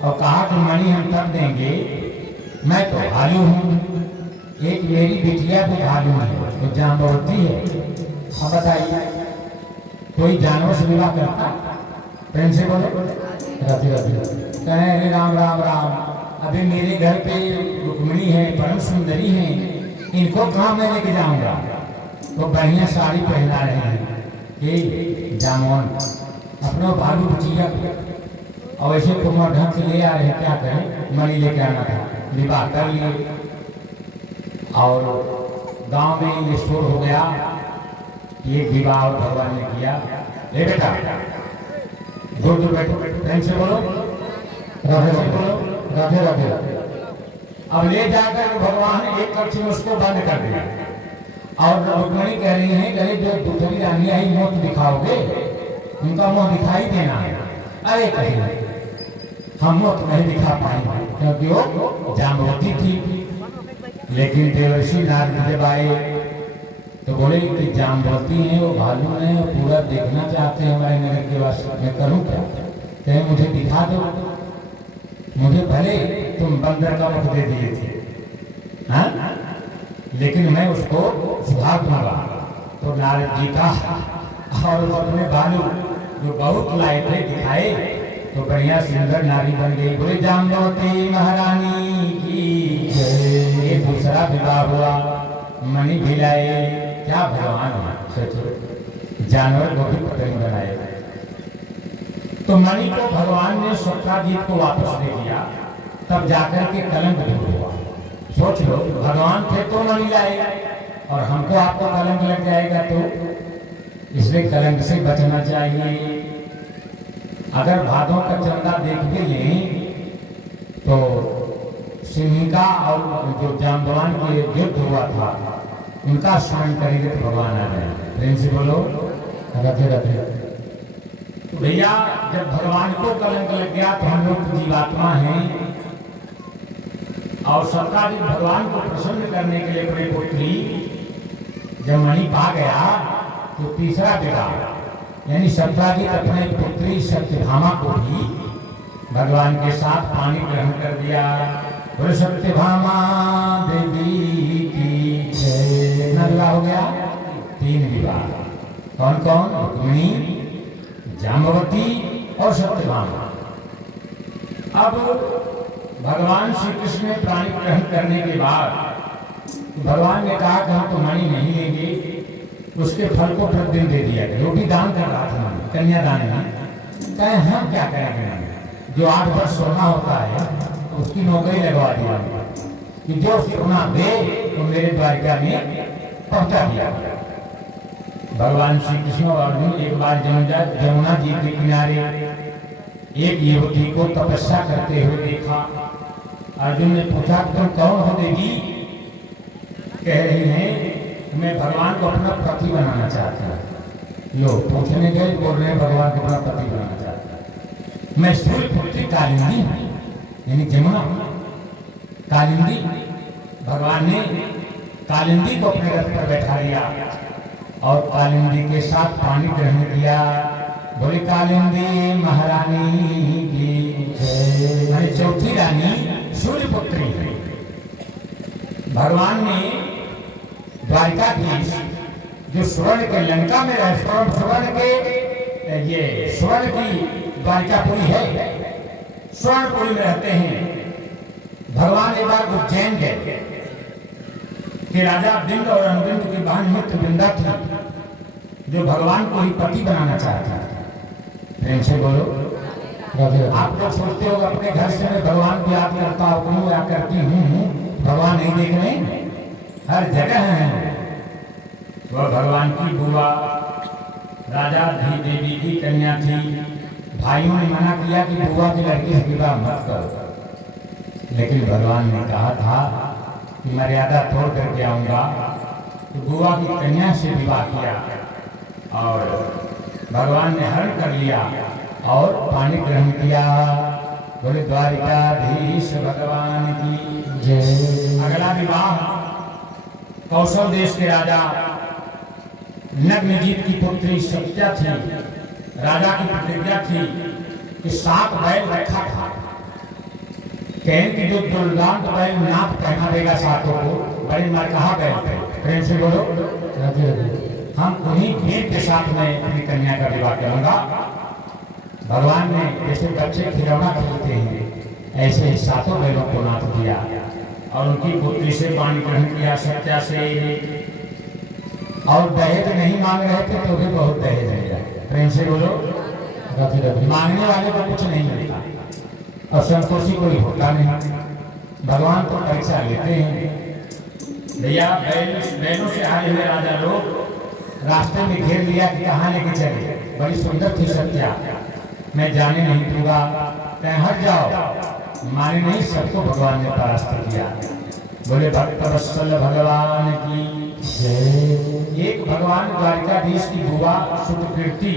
और कहा कि मणि हम तब देंगे, मैं तो भालू हूँ, एक मेरी बिटिया भी भालू है, तो जाम्बवती है। अब बताइए कोई जानवर से विवाह करता? प्रेम से बोलो राधे राधे। कहे अरे राम राम राम, अभी मेरे घर पे रुक्मिणी है, परम सुंदरी है, इनको कहाँ मैं लेके जाऊंगा? वो बढ़िया साड़ी पहना रहे हैं कि जामोन अपना भालू बिटिया, और ऐसे कुमार ढंग से ले आ रहे हैं, क्या करें, मणि लेके आना था, विवाह कर लिए। और गांव में ये शोर हो गया, ये विवाह भगवान ने किया। ले बेटा दूर दूर बैठो, प्रेम से बोलो राधे राधे राधे राधे। अब ले जाकर भगवान एक कक्ष में उसको बंद कर दिया, और रुक्मिणी कह रही है कि जो दूसरी रानी आई मुंह दिखाओगे, उनका मुंह दिखाई देना है। अरे कहीं हम मुंह नहीं दिखा पाएंगे क्योंकि वो जाम्बवती थी। लेकिन देवर्षि नारद जब आए तो बोले कि जाम्बवती हैं, वो भालू हैं, वो पूरा देखना चाहते हैं हमारे नगर के वास्ते, मैं करूं क्या? कहे मुझे दिखा दो, मुझे भले तुम बंदर का मुख दे दिए थे, हाँ, लेकिन मैं उसको सुधार दूंगा। तो नारद जी का और अपने भालू जो बहुत लाए थे दिखाए, तो बढ़िया सुंदर नारी बन गई। बोले जाम्बवती महारानी की जय। ये दूसरा विवाह हुआ, मणि भिलाए, क्या भगवान सोचो, जानवर को भी पतंग बनाए। तो मणि को भगवान ने सत्राजीत को वापस दे दिया, तब जाकर के कलंक दूर हुआ। सोच लो, भगवान थे तो मणि लाए, और हमको आपको कलंक लग जाएगा, तो इसलिए कलंक से बचना चाहिए। अगर भादों का चंदा देख भी लें तो सिंहिका और जो जाम्बवान के युद्ध हुआ था, उनका स्मरण करेंगे तो भगवान आ जाए। प्रेम से बोलो राधे राधे। भैया जब भगवान को कलंक लग गया तो हम लोग जीवात्मा हैं, और सत्ताजीत भगवान को प्रसन्न करने के लिए अपनी पुत्री जब मणि पा गया, तो तीसरा विवाह, यानी सत्ताजीत अपने पुत्री सत्यभामा को भी भगवान के साथ पानी ग्रहण कर दिया। बोले सत्यभामा देवी की जय। नल्ला हो गया, 3 विवाह। कौन कौन? रुक्मिणी, जाम्बवती और सत्यभामा। अब भगवान श्री कृष्ण ने प्राणी ग्रहण करने के बाद भगवान ने कहा कि हम तो मणि नहीं लेंगे, उसके फल को प्रतिदिन दे दिया गया। वो भी दान कर रहा था, कन्यादान में। कहे हम क्या करेंगे, जो 8 वर्ष सोना होता है उसकी नौकरी लगवा दिया कि जो सोना दे तो मेरे द्वारिका में पहुंचा दिया। भगवान श्री कृष्ण और अर्जुन एक बार जमुना जी के किनारे एक युवती को तपस्या करते हुए देखा। अर्जुन ने पूछा तुम कौन हो देवी? कह रही हैं मैं भगवान को अपना पति बनाना चाहता हूँ। लो पूछने गए, बोल रहे हैं भगवान को अपना पति बनाना चाहता हूँ। मैं सूर्य पुत्री कालिंदी हूँ, यानी जमुना कालिंदी। भगवान ने कालिंदी को अपने रथ पर बैठा लिया और कालिंदी के साथ पानी ग्रहण किया। बोले कालिंदी महारानी की जय। चौथी रानी सूर्य पुत्री है। भगवान ने द्वारिकाधीश जो स्वर्ण के लंका में रहे, स्वर्ण के ये स्वर्ण की द्वारिकापुरी है, स्वर्णपुरी में रहते हैं। भगवान एक बार उज्जैन गए कि राजा बिंद और अनुबिंद की बहन मित्र बिंदा थी जो भगवान को ही पति बनाना चाहता था। प्रेम से बोलो। आप लोग सोचते हो अपने घर से मैं भगवान को याद करता हूँ या करती हूँ, भगवान नहीं देख रहे, हर जगह है। वह भगवान की बुआ राजा धी देवी की कन्या थी। भाइयों ने मना किया कि बुआ की लड़की से विवाह मत करो, लेकिन भगवान ने कहा था कि मर्यादा तोड़ करके आऊंगा। तो बुआ की कन्या से विवाह किया और भगवान ने हरण कर लिया और पानी ग्रहण किया। बोले द्वारिकाधीश भगवान की जय। अगला विवाह कौशल देश के राजा नग्नजीत की पुत्री सत्या थी। राजा की प्रतिज्ञा थी कि 7 बैल रखा था, कहें कि जो दुर्दांत बैल नाक पहना देगा सातों को, बड़े मरकहा बैल थे। प्रेम से बोलो हम उन्हीं भेंट के साथ में अपनी कन्या का विवाह करूंगा। भगवान ने जैसे बच्चे खिलौना खेलते हैं ऐसे 7 बैलों को नाथ दिया और उनकी पुत्री से पानी ग्रहण किया, सत्या से। और दहेज नहीं मांग रहे थे तो भी बहुत दहेज मिला। प्रेम से बोलो मांगने वाले को कुछ नहीं मिलता और संतोषी कोई होता नहीं। भगवान तो परीक्षा लेते हैं। भैया बैलों से आए हुए राजा लोग रास्ते में घेर लिया कि कहाँ लेके चले। बड़ी सुंदर थी सत्या, मैं जाने नहीं दूंगा, कहीं हट जाओ। माने नहीं, सबको भगवान ने परास्त किया। बोले भक्त वत्सल भगवान की जय। एक भगवान द्वारिकाधीश की बुआ सुतकीर्ति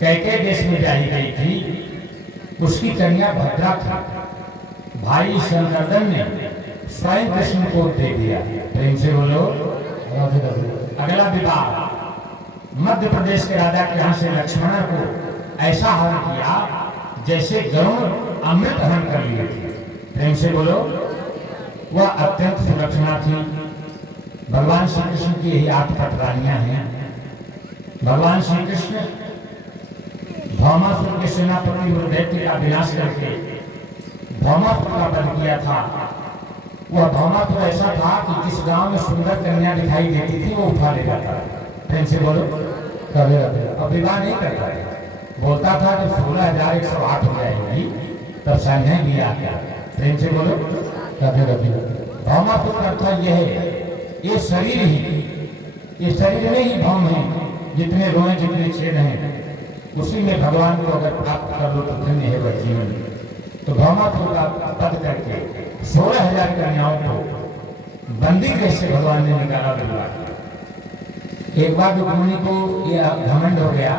कैके देश में ब्याही गई थी। उसकी कन्या भद्रा थी। भाई शंकरदन ने स्वयं कृष्ण को दे दिया। प्रेम से बोलो। अगला विवाह मध्य प्रदेश के राजा के यहाँ से लक्ष्मण को ऐसा हरण किया जैसे गरुण अमृत हरण कर लिए थे। प्रेम से बोलो। वह अत्यंत सुलक्षणा थी। भगवान श्री कृष्ण की यही 8 पटरानियां हैं। भगवान श्री कृष्ण भौमासुर के सेनापति दैत्य का विनाश करके भौमासुर का वध किया था। वह भौमासुर ऐसा था कि जिस गांव में सुंदर कन्या दिखाई देती थी वो उठा लेता था। प्रेम से बोलो। अब विवाह नहीं करता, बोलता था जब 16,108 हो जाएगी तब संदेह दिया गया। प्रेम से बोलो। भौमासुर का अर्थ यह है, ये शरीर में ही भौम है। जितने रोए जितने छेद हैं उसी में भगवान को अगर प्राप्त कर लो तो धन्य है वह जीवन। तो भौमासुर का वध करके 16,000 कन्याओं को बंदी गृह से भगवान ने निकाला। विवाह एक बार रुक्मिणी को यह घमंड हो गया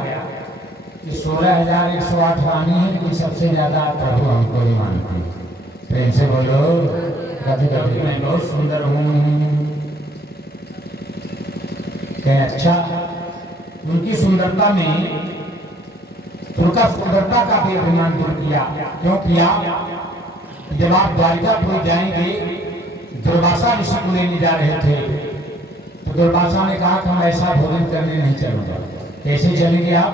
कि 16,108 रानी है लेकिन सबसे ज्यादा प्रभु हमको ही मानते हैं। प्रेम से बोलो। मैं बहुत सुंदर हूँ। अच्छा, उनकी सुंदरता में उनका सुंदरता का भी अभिमान दूर किया। क्यों किया? जब आप द्वारिकापुर जाएंगे, दुर्वासा ऋषि को लेने जा रहे थे तो दुर्वासा ने कहा कि हम ऐसा भोजन करने नहीं चलेंगे। कैसे चलेंगे आप?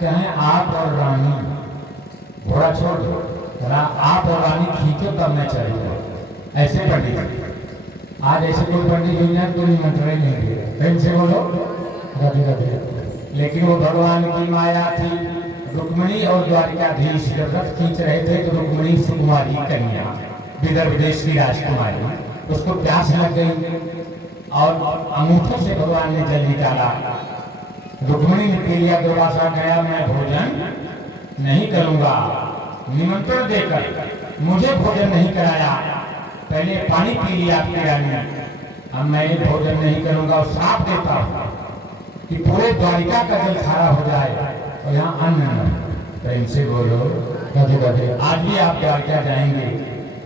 कहें आप और रानी, घोड़ा छोड़ दो, आप और रानी खींचो तब मैं चलेगा। ऐसे पंडित आज ऐसे कोई पंडित दुनिया को निमंत्रण नहीं दे। प्रेम से बोलो। लेकिन वो भगवान की माया थी। रुक्मिणी और द्वारिकाधीश जब रथ खींच रहे थे तो रुक्मिणी सुकुमारी कन्या विदर्भ देश की राजकुमारी, उसको प्यास लग गई और अंगूठे से भगवान ने जल निकाला। रुक्मिणी ने पी लिया। दुर्वासा गया, मैं भोजन नहीं करूंगा। निमंत्रण देकर मुझे भोजन नहीं कराया, पहले पानी पी लिया आपकी रानी, अब मैं भोजन नहीं करूंगा और श्राप देता हूं कि पूरे द्वारिका का जल खारा हो जाए और यहाँ अन्न न। प्रेम से बोलो। आज भी आप द्वारिका जाएंगे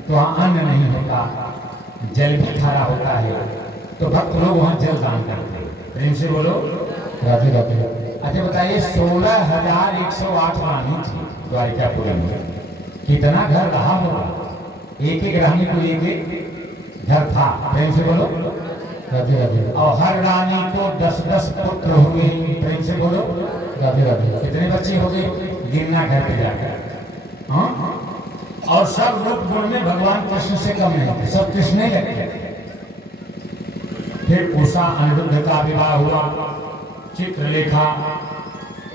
तो वहाँ अन्न नहीं होता, जल भी खारा होता है, तो भक्त लोग वहाँ जल दान करते हैं। प्रेम से बोलो। अच्छा बताइए, 16,108 रानी थी द्वारिकापुर में, कितना घर रहा होगा? एक एक रानी को एक एक घर था। प्रेम से बोलो। और हर रानी को 10-10 पुत्र हुए। प्रेम से बोलो। कितने बच्चे हो गए? गिनना घर पे जाकर। हाँ, और सब रूप गुण में भगवान कृष्ण से कम नहीं थे, सब कृष्ण ही लगते थे। फिर उषा अनिरुद्ध का विवाह हुआ। चित्रलेखा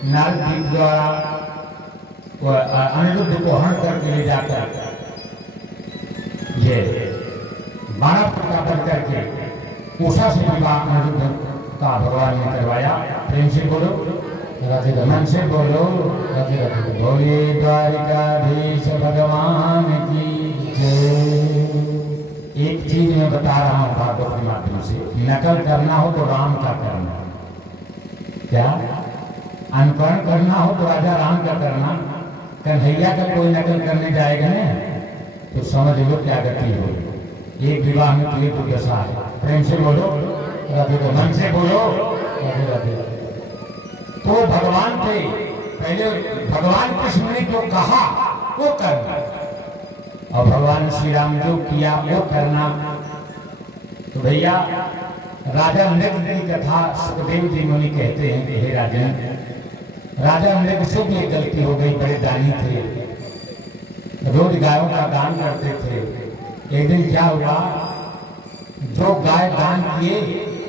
नारद जी द्वारा अनिरुद्ध को हरण करके ले जाकर ये बाणापुर का बन करके उषा से विवाह अनिरुद्ध का भगवान ने करवाया। प्रेम से बोलो। मन से बोलो। बोले द्वारिकाधीश भगवान की जय। एक चीज मैं बता रहा हूँ भागवत के माध्यम से, नकल करना हो तो राम का करना, क्या अनुकरण करना हो तो राजा राम का करना। कन्हैया का कोई नकल करने जाएगा ना तो समझ लो क्या गति हो। एक विवाह में तो ये दुर्दशा है। प्रेम से बोलो। मन से बोलो। राधे राधे। तो भगवान थे, पहले भगवान कृष्ण ने जो कहा वो करना, और भगवान श्री राम जो किया वो करना। तो भैया राजा मृग की कथा सुखदेव जी मुनि कहते हैं कि हे राजन, राजा मृग से भी एक गलती हो गई, बड़े दानी थे, रोज गायों का दान करते थे। एक दिन क्या हुआ, जो गाय दान किए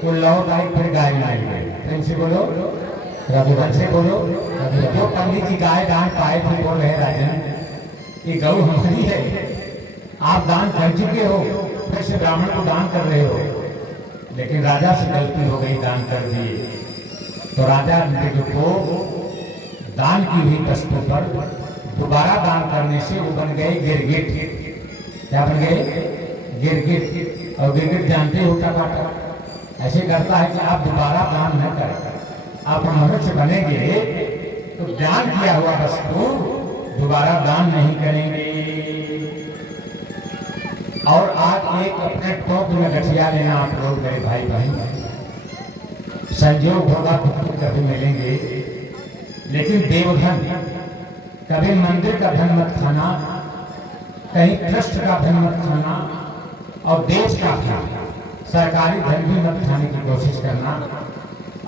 वो लौट आई, फिर गाय लाई गई। प्रेम से बोलो, रघुवंश से बोलो। जो पंडित की गाय दान पाए थे बोल रहे राजन, ये गौ हमारी है, आप दान कर चुके हो, फिर से ब्राह्मण को दान कर रहे हो। लेकिन राजा से गलती हो गई, दान कर दिए। तो राजा मृग को दान की हुई वस्तु पर दोबारा दान करने से वो बन गए गिरगिट। क्या बन गए? गिरगिट। और गिरगिट जानते हो क्या बात है? ऐसे करता है कि आप दोबारा दान न करें, आप मनुष्य बनेंगे तो दान किया हुआ वस्तु दोबारा दान नहीं करेंगे। और आज एक अपने टोप में गठिया लेना आप लोग मेरे भाई बहन, संयोग होगा तो कभी मिलेंगे, लेकिन देवधन कभी मंदिर का धन मत खाना, कहीं ट्रस्ट का धन मत खाना, और देश का धन, सरकारी धन भी मत खाने की कोशिश करना,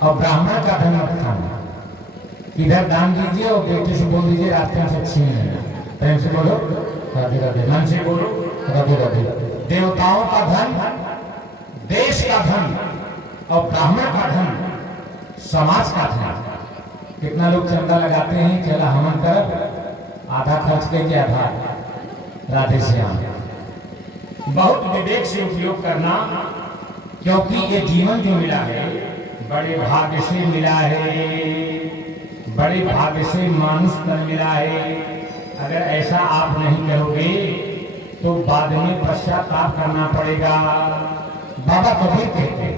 और ब्राह्मण का धन मत खाना। इधर दान दीजिए और बेटे से बोल दीजिए रास्ते से छीन लेना। प्रेम से बोलो, राधे राधे। मन से बोलो, राधे राधे। देवताओं का धन, देश का धन, और ब्राह्मण का धन, समाज का धन। कितना लोग चंदा लगाते हैं, चला हमन तरफ आधा खर्च के क्या था, राधे श्याम। बहुत विवेक से उपयोग करना, क्योंकि ये जीवन जो मिला है बड़े भाग्य से मिला है, बड़े भाग्य से मानुष तन मिला है। अगर ऐसा आप नहीं करोगे तो बाद में पश्चाताप करना पड़ेगा। बाबा कबीर कहते हैं,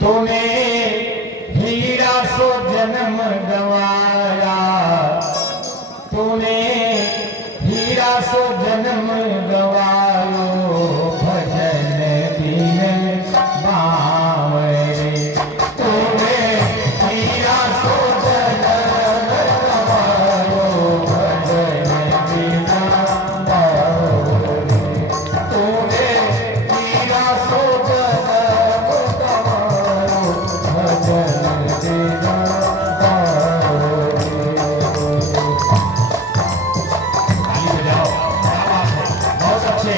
तूने हीरा सो जन्म गवाया, तूने हीरा सो जन्म गवायो, भजन दीन बावरे। तूने हीरा सो जन्म गवायो, भजन दीन बावरे। तूने हीरा सो जन्म गवायो, भजन दीन बावरे। ताली बजाओ, क्या बात है, बहुत अच्छे।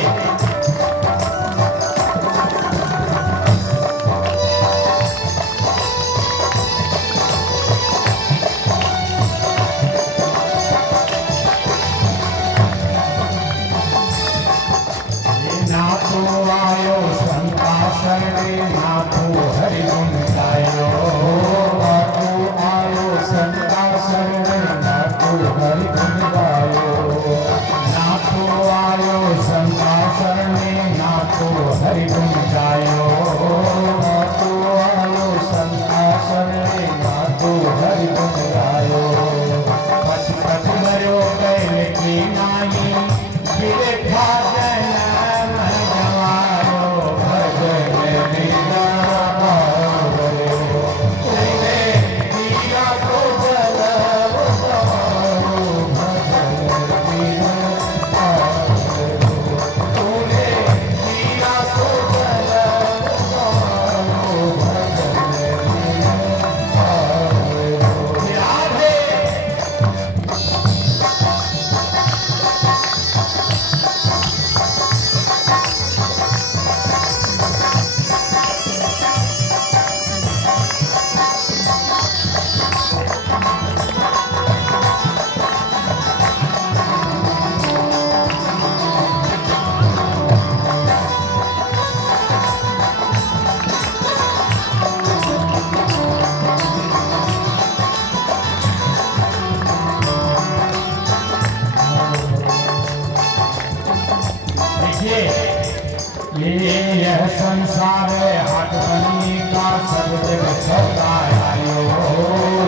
ना तो आयो संतासन रे, ना तो हरि गुण गायो, ना तो आयो संतासन रे, ना तो हरि गुण गायो। ना तो आयो संतासन रे, ना तो हरि गुण गायो, ना तो आयो संतासन रे, ना तो हरि गुण गायो। पछ पछ भरो कैल की नाई, गिरे भाजन गवायो, भजन दीन बावरे। तूने हीरा सो जन्म गवायो, भजन दीन बावरे। तूने हीरा सो जन्म गवायो, भजन दीन बावरे। राधे देखिए, यह संसार हाथ बनी का, सब जग सौदा आयो।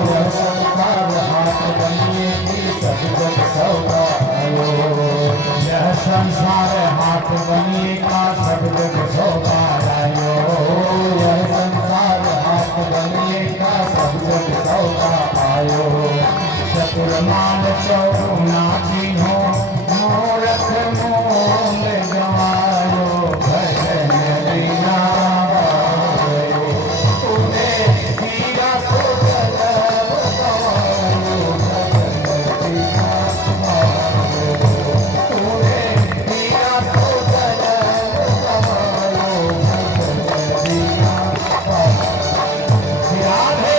यह संसार हाथ बनी की, सब जग सौदा आयो। यह संसार हाथ बनी का, सब जग सौदा आयो। यह संसार हाथ बनी पायो चतुर मान करुणा कीन्हो मूरख मूल गवायो भजन बिना भायो तूने हीरा सो जलम गवायो भजन बिना भायो तूने हीरा सो जलम गवायो भजन बिना भायो राधे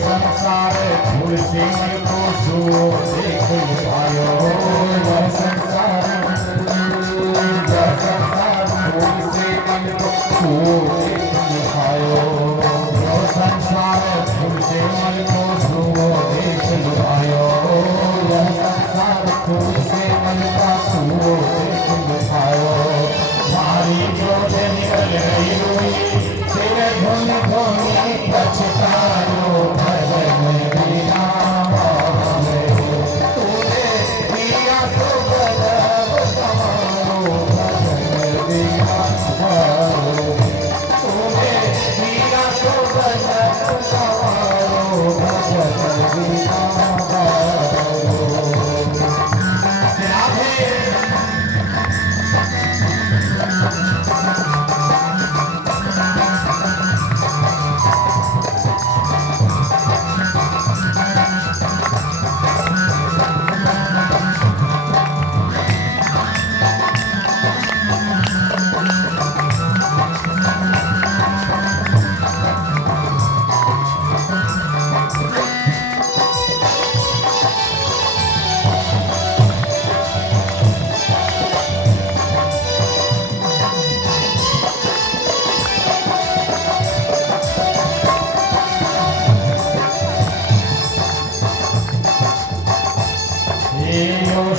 संसार फूल से मन को सो देख पायो यह संसार फूल से मन को सो देख पायो यह संसार फूल से मन को सो देख पायो यह संसार फूल से मन का सो देख पायो मारी जोत निकल गई रोई तेरे धुन धुनी पछतायो भजन बिना भायो तूने दिया तो गलत गवायो भजन बिना भायो तूने दिया तो गलत गवायो भजन बिना भायो राधे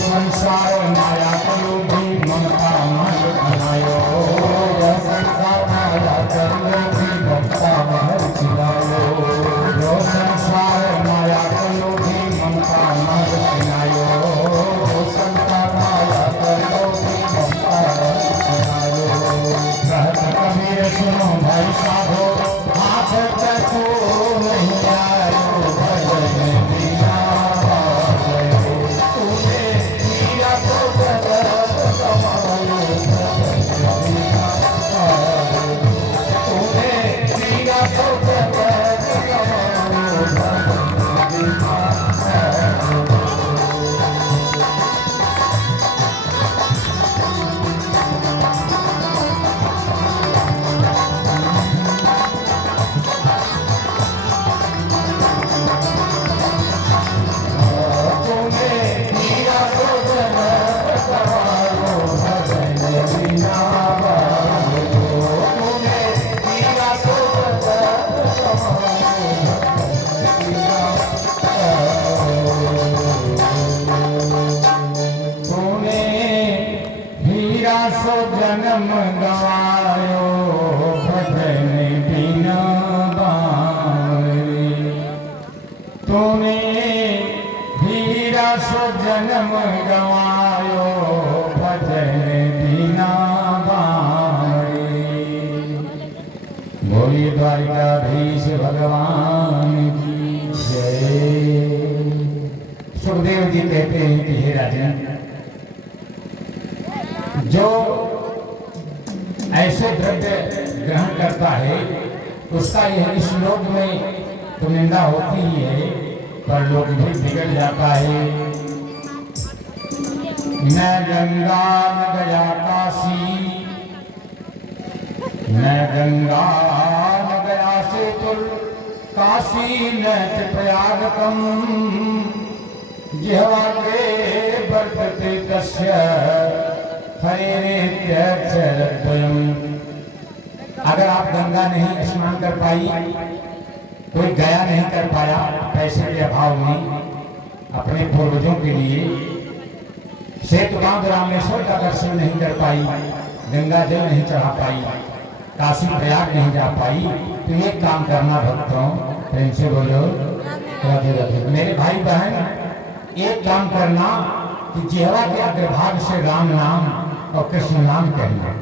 संसार माया करो भी ममता महल बनायो यह संसार माया करो भी ममता महल चिनायो जो संसार माया करो भी ममता महल चिनायो जो संसार माया करो भी ममता महल चिनायो कहत कबीर सुनो भाई साधो हाथ तको नहीं आयो भजन बिना भायो तूने सो जन्म गवायो भजन बिना बारी तूने हीरा सो जन्म गवायो भजन बिना बारी बोली द्वारिकाधीश भगवान की जय। सुखदेव जी कहते हैं कि हे राजन जो ऐसे द्रव्य ग्रहण करता है उसका यह श्लोक में तो निंदा होती ही है पर लोग भी बिगड़ जाता है। न गंगा न गया काशी न गंगा न गया सेतुर काशी न प्रयागकम जिह्वा के वर्तते तस्य अगर आप गंगा नहीं स्नान कर पाई कोई गया नहीं कर पाया पैसे के अभाव में अपने पूर्वजों के लिए, सेतु बांध रामेश्वर का दर्शन नहीं कर पाई, गंगा जल नहीं चढ़ा पाई, काशी प्रयाग नहीं जा पाई, तो ये काम करना भक्तों, प्रेम से बोलो राधे राधे। मेरे भाई बहन एक काम करना कि जिह्वा के अग्रभाग से राम नाम और कृष्ण नाम कहना।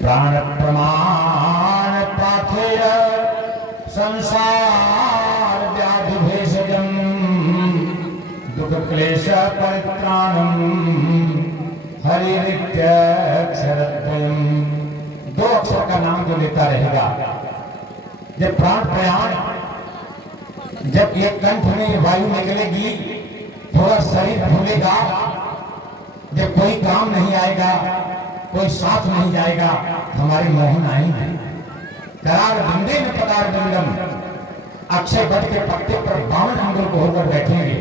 प्राण प्रमाण पाथेय संसार व्याधि भेषजम दुख क्लेश परित्राणम हरिरित्यक्षरद्वयम्। दो अक्षर का नाम जो लेता रहेगा, जब प्राण प्रयाण, जब एक कंठ में वायु निकलेगी, थोड़ा शरीर फूलेगा, जब कोई काम नहीं आएगा, कोई साथ नहीं जाएगा, हमारे मोहन आएंगे। करार बिंदे में पदार बिंदम, अक्षय वट के पत्ते पर 52 अंगुल को होकर बैठेंगे,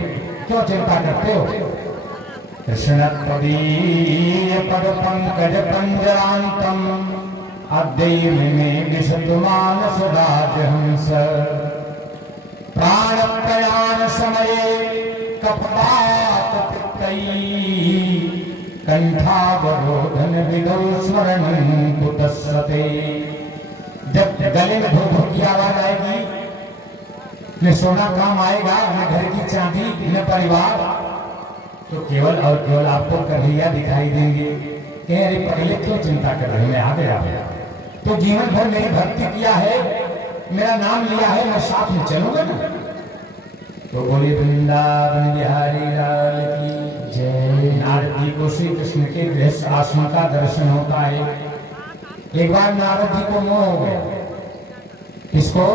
क्यों चिंता करते हो? कृष्ण त्वदीय पद पंकज पंजरांतम अद्य में विशतु मानस राजहंस। प्राण प्रयाण समये कपवात पित्तई कंठावरोधन विदौ स्मरणं कुतस्सते। जब गले में धो की आवाज आएगी, न सोना काम आएगा, न घर की चांदी, न परिवार, तो केवल और केवल आपको कन्हैया दिखाई देंगे। कह अरे पहले क्यों चिंता कर रहे, मैं आ गया। तो जीवन भर मेरी भक्ति किया है, मेरा नाम लिया है, मैं साथ में चलूंगा ना। तो बोले वृंदावन बिहारी लाल की जय। नारद जी को श्री कृष्ण के गृह आश्रम का दर्शन होता है। एक बार नारद जी को मोह हो गया। किसको?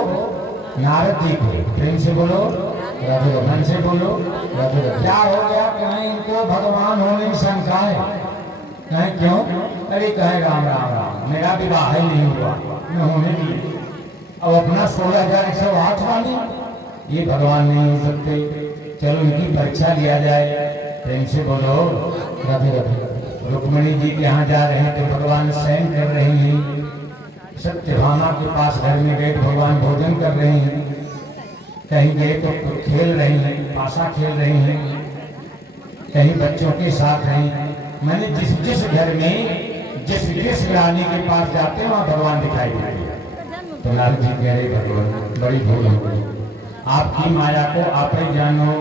नारद जी को। प्रेम से बोलो राधे राधे, मन से बोलो राधे राधे। क्या हो गया? कहीं इनको भगवान होने में शंका है। कहीं क्यों? अरे कहे राम राम राम, मेरा विवाह ही नहीं हुआ, मैं होने नहीं। अब अपना 16,108 वाली ये भगवान नहीं हो सकते, चलो इनकी परीक्षा लिया जाए। प्रेम से बोलो राधे राधे। रुक्मणी जी के यहाँ जा रहे हैं तो भगवान शयन कर रहे हैं। सत्यभामा के पास घर में गए तो भगवान भोजन कर रहे हैं। कहीं गए तो खेल रही हैं, पासा खेल रही हैं, कहीं बच्चों के साथ हैं। मैंने जिस जिस घर में जिस रानी के पास जाते हैं वहाँ भगवान दिखाई देते। तो नारद जी कह रहे भगवान बड़ी भूल हो गई, आपकी माया को आप ही जानो।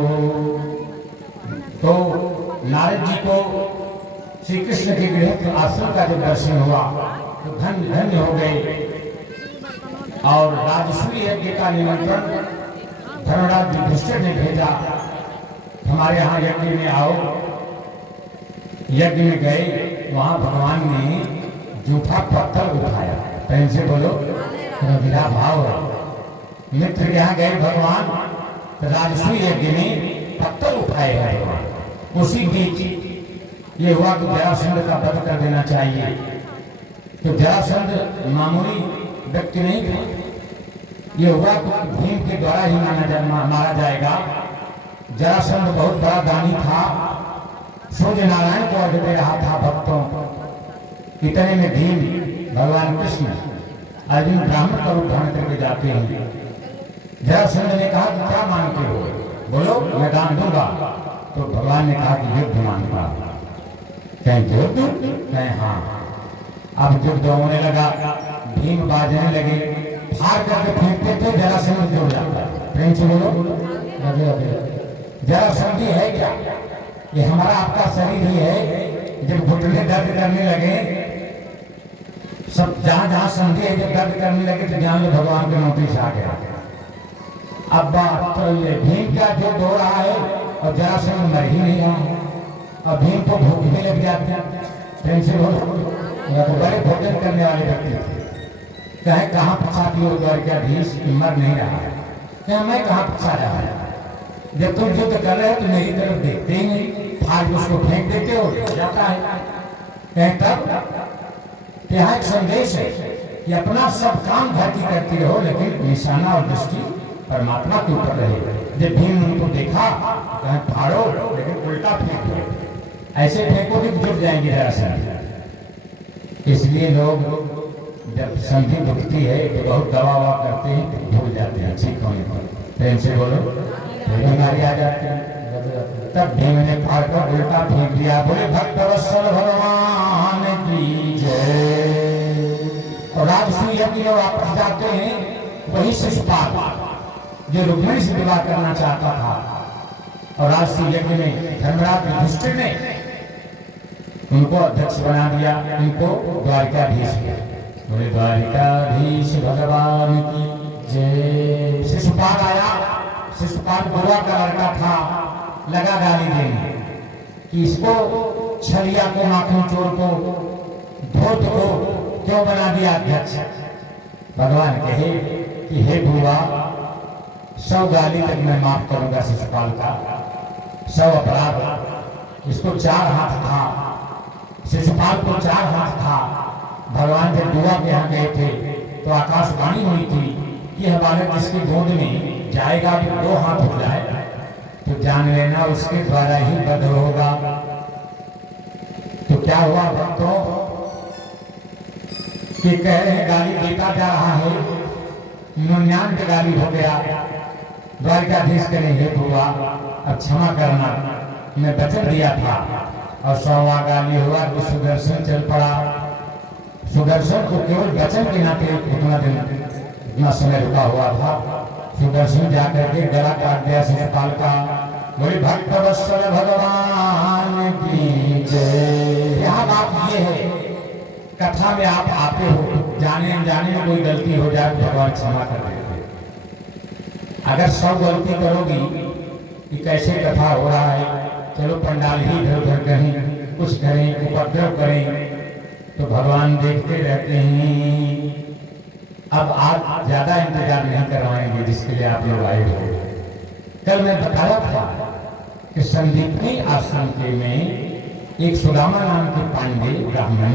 तो नारद जी को श्री कृष्ण के गृह आश्रम का जब दर्शन हुआ तो धन्य धन्य हो गए। और राजसूय यज्ञ का निमंत्रण धर्मराज युधिष्ठिर ने भेजा, हमारे यहाँ यज्ञ में आओ। यज्ञ में गए, वहां भगवान ने जूठा पत्थर उठाया। प्रेम से बोलो मेरा भाव। मित्र के यहाँ गए भगवान, तो राजसूय यज्ञ में पत्थर उठाए गए भगवान। उसी बीच ये हुआ कि जरासंध का वध कर देना चाहिए। तो जरासंध मामूली व्यक्ति नहीं था, ये हुआ कि भीम के द्वारा ही मारा जाएगा। जरासंध बहुत बड़ा दानी था, सूर्य नारायण को अर्घ दे रहा था भक्तों। इतने में भीम भगवान कृष्ण अर्जुन ब्राह्मण का रूप धारण करके जाते हैं। जरासंध ने कहा कि क्या मानते हो, बोलो मैं दान दूंगा। तो भगवान ने कहा कि युद्ध मांगूंगा। कहें युद्ध? कहें हाँ। अब युद्ध होने लगा, भीम बाजने लगे, फाड़ करके फेंकते थे, जरासंध जुड़ जाता। प्रेम से बोलो राधे राधे। जरासंध है क्या? ये हमारा आपका शरीर ही है। जब घुटने दर्द करने लगे, सब जहां जहां संधि है, जब दर्द करने लगे तो जान लो भगवान का नोटिस आ गया। अब बात तो ये भीम का जो हो रहा है और जरासंध मर ही नहीं रहा है, और भीम को भूख भी लग जाती है। प्रेम से बोलो, तो बड़े भोजन करने वाले व्यक्ति थे। कहे कहाँ फंसाती हो द्वारकाधीश, मर नहीं रहा है। क्या मैं कहाँ फंसा रहा है? जब तुम युद्ध कर रहे हो तो मेरी तरफ देखते ही नहीं, फाड़ उसको फेंक देते हो, जाता है। तब यहाँ एक संदेश है कि अपना सब काम घर की करती रहो, लेकिन निशाना और दृष्टि परमात्मा के ऊपर रहे। जब भीम उनको देखा, कहे फाड़ो, लेकिन उल्टा फेंको, ऐसे फेंको कि जुट जाएंगे जरासंध। इसलिए लोग जब संधि दुखती है तो बहुत दवा ववा करते हैं तो भूल जाते हैं ठीक होने पर। प्रेम से बोलो, बीमारी आ जाती है। तब भीम ने फाड़ कर उल्टा फेंक दिया, बोले भक्तवत्सल भगवान की जय। और राजसूय यज्ञ में वापस जाते हैं, वही शिशुपाल जो रुक्मिणी से विवाह करना चाहता था, और राजसूय यज्ञ में धर्मराज युधिष्ठिर ने उनको अध्यक्ष बना दिया, उनको द्वारिकाधीश किया। बोले द्वारिकाधीश भगवान की जय। शिशुपाल आया, शिशुपाल बुआ का लड़का था, लगा गाली देने कि इसको छलिया को, माखन चोर को, धोत को क्यों बना दिया अध्यक्ष। भगवान कहे कि हे बुआ, 100 गाली तक मैं माफ करूंगा शिशुपाल का, 100 अपराध। इसको 4 हाथ था, शिशुपाल को 4 हाथ था। भगवान जब बुआ के यहाँ गए थे तो आकाशवाणी हुई थी कि यह बालक जिसकी गोद में जाएगा तो 2 हाथ हो जाए तो जान लेना उसके द्वारा ही वध होगा। तो क्या हुआ भक्तों कि कह रहे गाली देता जा रहा है, 99 गाली हो गया। द्वारिकाधीश करें हे बुआ अब क्षमा करना, मैं वचन दिया था। और 100वां गाली हुआ कि सुदर्शन चल पड़ा। सुदर्शन को केवल वचन के नाते उतना दिन, इतना समय रुका हुआ था। सुदर्शन जाकर के गला काट दिया शिशुपाल का। बोले भक्तवत्सल भगवान की जय। यहाँ बात ये है, कथा में आप आते हो, जाने अनजाने में कोई गलती हो जाए तो भगवान क्षमा कर देते। अगर 100 गलती करोगी कि कैसे कथा हो रहा है, चलो पंडाल ही इधर उधर करें, कुछ करें, उपद्रव करें, तो भगवान देखते रहते हैं। अब आप ज्यादा इंतजार नहीं करवाएंगे जिसके लिए आप लोग आए हो। कल मैं बताया था कि संदीपनी आश्रम के में एक सुदामा नाम के पांडे ब्राह्मण,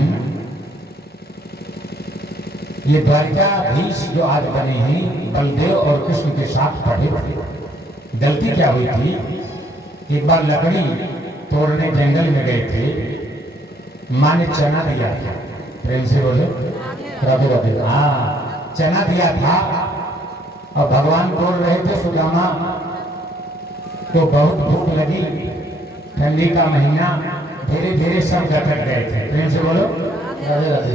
ये द्वारिकाधीश जो आज बने हैं, बलदेव और कृष्ण के साथ पढ़े थे। गलती क्या हुई थी, एक बार लकड़ी तोड़ने जंगल में गए थे, माँ ने चना दिया था। प्रेम से बोले राधे राधे। हाँ, चना दिया था और भगवान तोड़ रहे थे सुदामा तो बहुत भूख लगी, ठंडी का महीना, धीरे धीरे सब गटक गए थे। प्रेम से बोलो राधे राधे।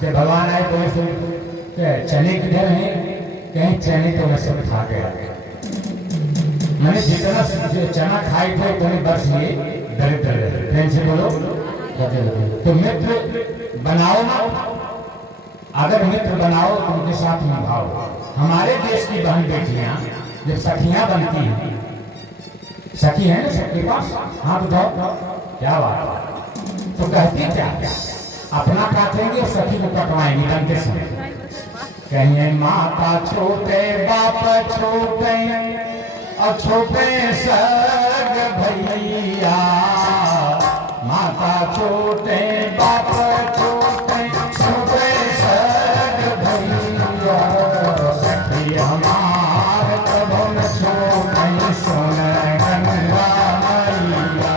जब भगवान आए तो चने किधर हैं, कहीं चने तो मैं सब खा गया। मैंने जितना चना खाए थे उतने बस ये दरिद्र रहे। प्रेम से बोलो राधे राधे। तो मित्र बनाओ ना, अगर मित्र बनाओ तो उनके साथ निभाओ। हमारे देश की बहन बेटियां जब सखियां बनती हैं, सखी है ना सबके पास, हाथ उठाओ, क्या बात, तो कहती क्या, अपना काटेंगे और सखी को कटवाएंगे बनते समय। कहीं माता छोटे बाप छोटे और छोटे सग भैया, माता छोटे बाप छोटे छोटे सग भैया, सखी हमार प्रभु न छोटे सुन गंगा मैया,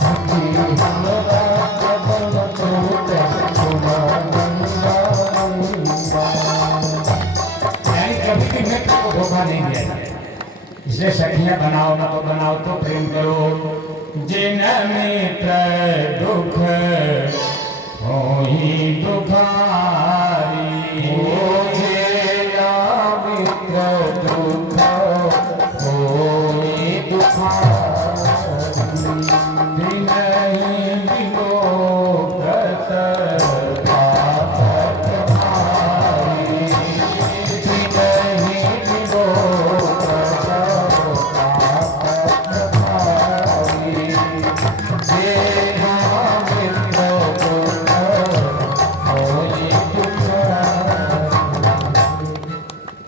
सखी हमारा प्रभु न छोटे सुन गंगा मैया। यानी कभी भी मित्र को धोखा नहीं दिया, इसलिए सखियां बनाओ ना तो बनाओ तो प्रेम करो। जिन मित्र दुख होई दुखारी, जिन मित्र दुख होई दुखारी, दिनहि विलोकत पापत भारी, दिनहि विलोकत पापत भारी,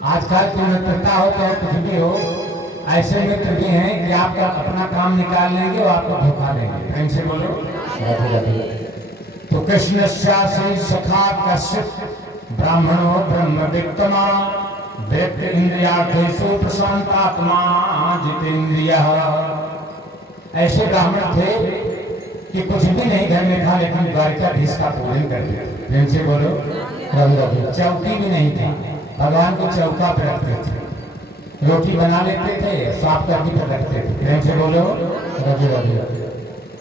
आजकल की मित्रता हो चाहे कुछ भी हो, ऐसे मित्र भी हैं कि आपका अपना काम निकाल लेंगे और आपको धोखा देंगे। प्रेम से बोलो राधे राधे। तो कृष्ण से सखा कश्यप ब्राह्मणो ब्रह्म विक्तमा, व्यक्त इंद्रियार्थेषु प्रशांतात्मा जितेंद्रियः। ऐसे ब्राह्मण थे कि कुछ भी नहीं घर में था, लेकिन द्वारिकाधीश का पूजन करते थे। प्रेम से बोलो चौकी भी नहीं था, भगवान को चौका पर रखते थे, रोटी बना लेते थे, साफ करके पर रखते थे। प्रेम से बोलो रवि रवि।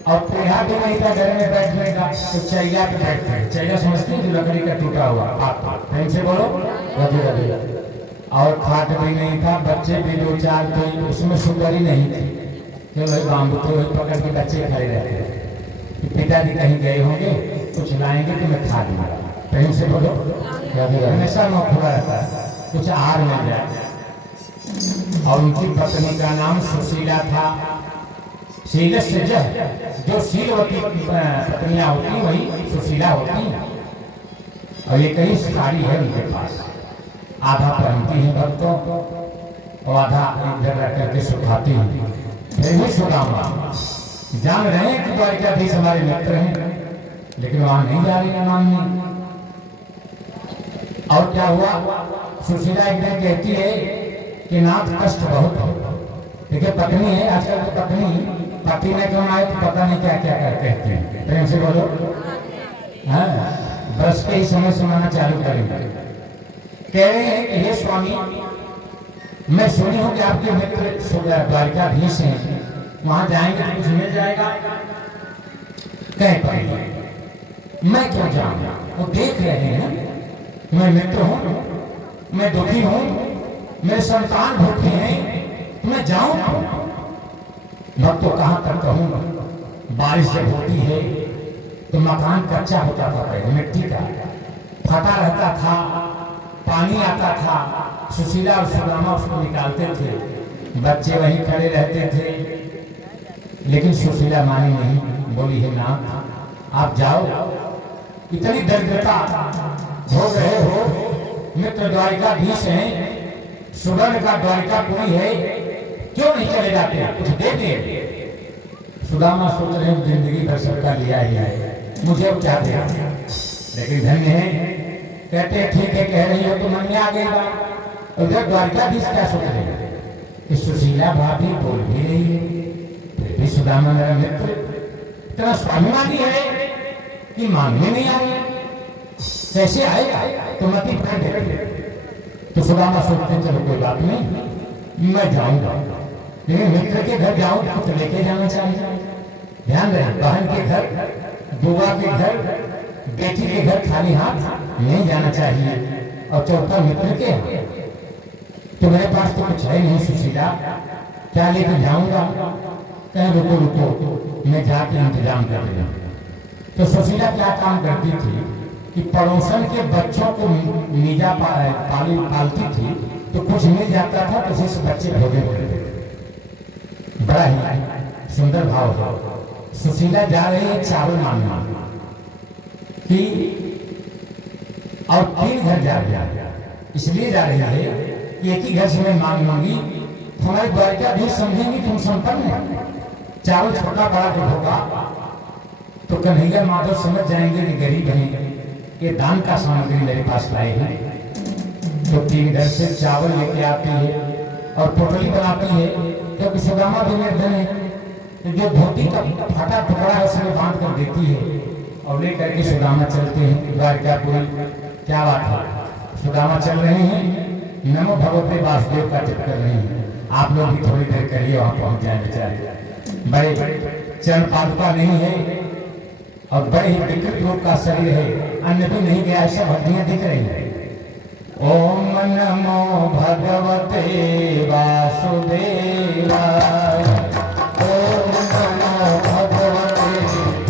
और पेड़ा भी नहीं था घर में बैठने का, तो चैया पे बैठते, चैया समझते हैं जो लकड़ी का टूटा हुआ आप। प्रेम से बोलो रवि रवि। और खाट भी नहीं था, बच्चे भी दो चार थे, उसमें शुगर ही नहीं थी, चलो बाम्बू तो पकड़ के बच्चे खड़े रहते थे। पिताजी कहीं गए होंगे, कुछ लाएंगे तो मैं खा लूंगा। प्रेम से बोलो हमेशा मुँह खुला रहता है, कुछ आहार मिल जाए। और उनकी पत्नी का नाम सुशीला था। शील से जो शीलवती पत्नियां होती वही सुशीला होती। और ये कई साड़ी है उनके पास, आधा पहनती है भक्तों और आधा इधर रख करके सुखाती है। फिर भी सुदामा जान रहे हैं कि द्वारिकाधीश हमारे मित्र हैं, लेकिन वहां नहीं जा रही है माननी। और क्या हुआ, सुशीला एक दिन कहती है कि नाथ कष्ट बहुत है। देखिए पत्नी है, आजकल तो पत्नी पति ने क्यों आए तो पता नहीं क्या क्या कहते हैं। प्रेम से बोलो हाँ, ब्रश के ही समय सुनाना चालू करेंगे। कह रहे हैं कि हे स्वामी, मैं सुनी हूँ कि आपके मित्र द्वारिकाधीश हैं, वहां जाएंगे तो कुछ मिल जाएगा। कह पाएंगे मैं क्यों जाऊंगा, वो देख रहे हैं मैं मित्र हूं, मैं दुखी हूं, मेरे संतान भूखे हैं, तो मैं जाऊं भक्त तो कहां तक कहूंगा। बारिश जब होती है तो मकान कच्चा होता था, पहले मिट्टी का फटा रहता था, पानी आता था, सुशीला और सुदामा उसको निकालते थे, बच्चे वहीं खड़े रहते थे। लेकिन सुशीला मानी नहीं, बोली है नाथ आप जाओ, इतनी दरिद्रता हो गए हो, मित्र द्वारिकाधीश हैं, सुवर्ण का द्वारिकापुरी है, क्यों नहीं चले जाते, कुछ दे दे। सुदामा सोच रहे हैं जिंदगी भर सबका लिया ही है, मुझे अब क्या दे। लेकिन धन्य है, कहते ठीक है कह रही हो तो मन में आ गया। उधर द्वारिकाधीश क्या सोच रहे हैं कि सुशीला भाभी बोल भी रही है, फिर भी सुदामा मेरा मित्र इतना स्वाभिमानी है कि मान में नहीं आई, कैसे आएगा तो मती पकड़ दे। तो सुदामा सोचते चलो कोई बात नहीं, मैं जाऊंगा, लेकिन मित्र के घर जाऊं तो लेके जाना चाहिए। ध्यान रहे, बहन के घर, बुआ के घर, बेटी के घर खाली हाथ नहीं जाना चाहिए। और चौथा मित्र के, तो मेरे पास तो कुछ है नहीं सुशीला, क्या लेकर जाऊंगा। कहे रुको रुको मैं जाके इंतजाम कर दूंगा। तो सुशीला क्या काम करती थी कि पड़ोसन के बच्चों को निजा पालती थी, तो कुछ मिल जाता था तो उसे बच्चे भोजन करते थे। बड़ा ही सुंदर भाव है। सुशीला जा रही है चावल मांगना कि, और 3 घर जा रही है, इसलिए जा रही है कि एक ही घर से मैं मांग लूंगी, हमारे द्वारिकाधीश समझेंगे तुम संपन्न है। चावल छोटा बड़ा जो होगा तो कन्हैया माधव समझ जाएंगे कि गरीब हैं, ये दान का सामग्री मेरे पास लाए हैं। तो 3 घर से चावल लेके आती है और पोटली बनाती है, क्योंकि सुदामा भी निर्धन है, तो जो धोती का फटा टुकड़ा है उसमें बांध कर देती है और लेकर के सुदामा चलते हैं द्वारिकापुरी। क्या बात है, सुदामा चल रहे हैं, नमो भगवते वासुदेव का जप कर रहे हैं। आप लोग भी थोड़ी देर करिए, वहां पहुंच जाए बेचारे। बड़े चरण पादुका नहीं है और बड़े ही विकृत रूप का शरीर है, अन्न भी नहीं गया, ऐसा हड्डियां दिख रही है। ओम नमो भगवते वासुदेवाय, ओम नमो भगवते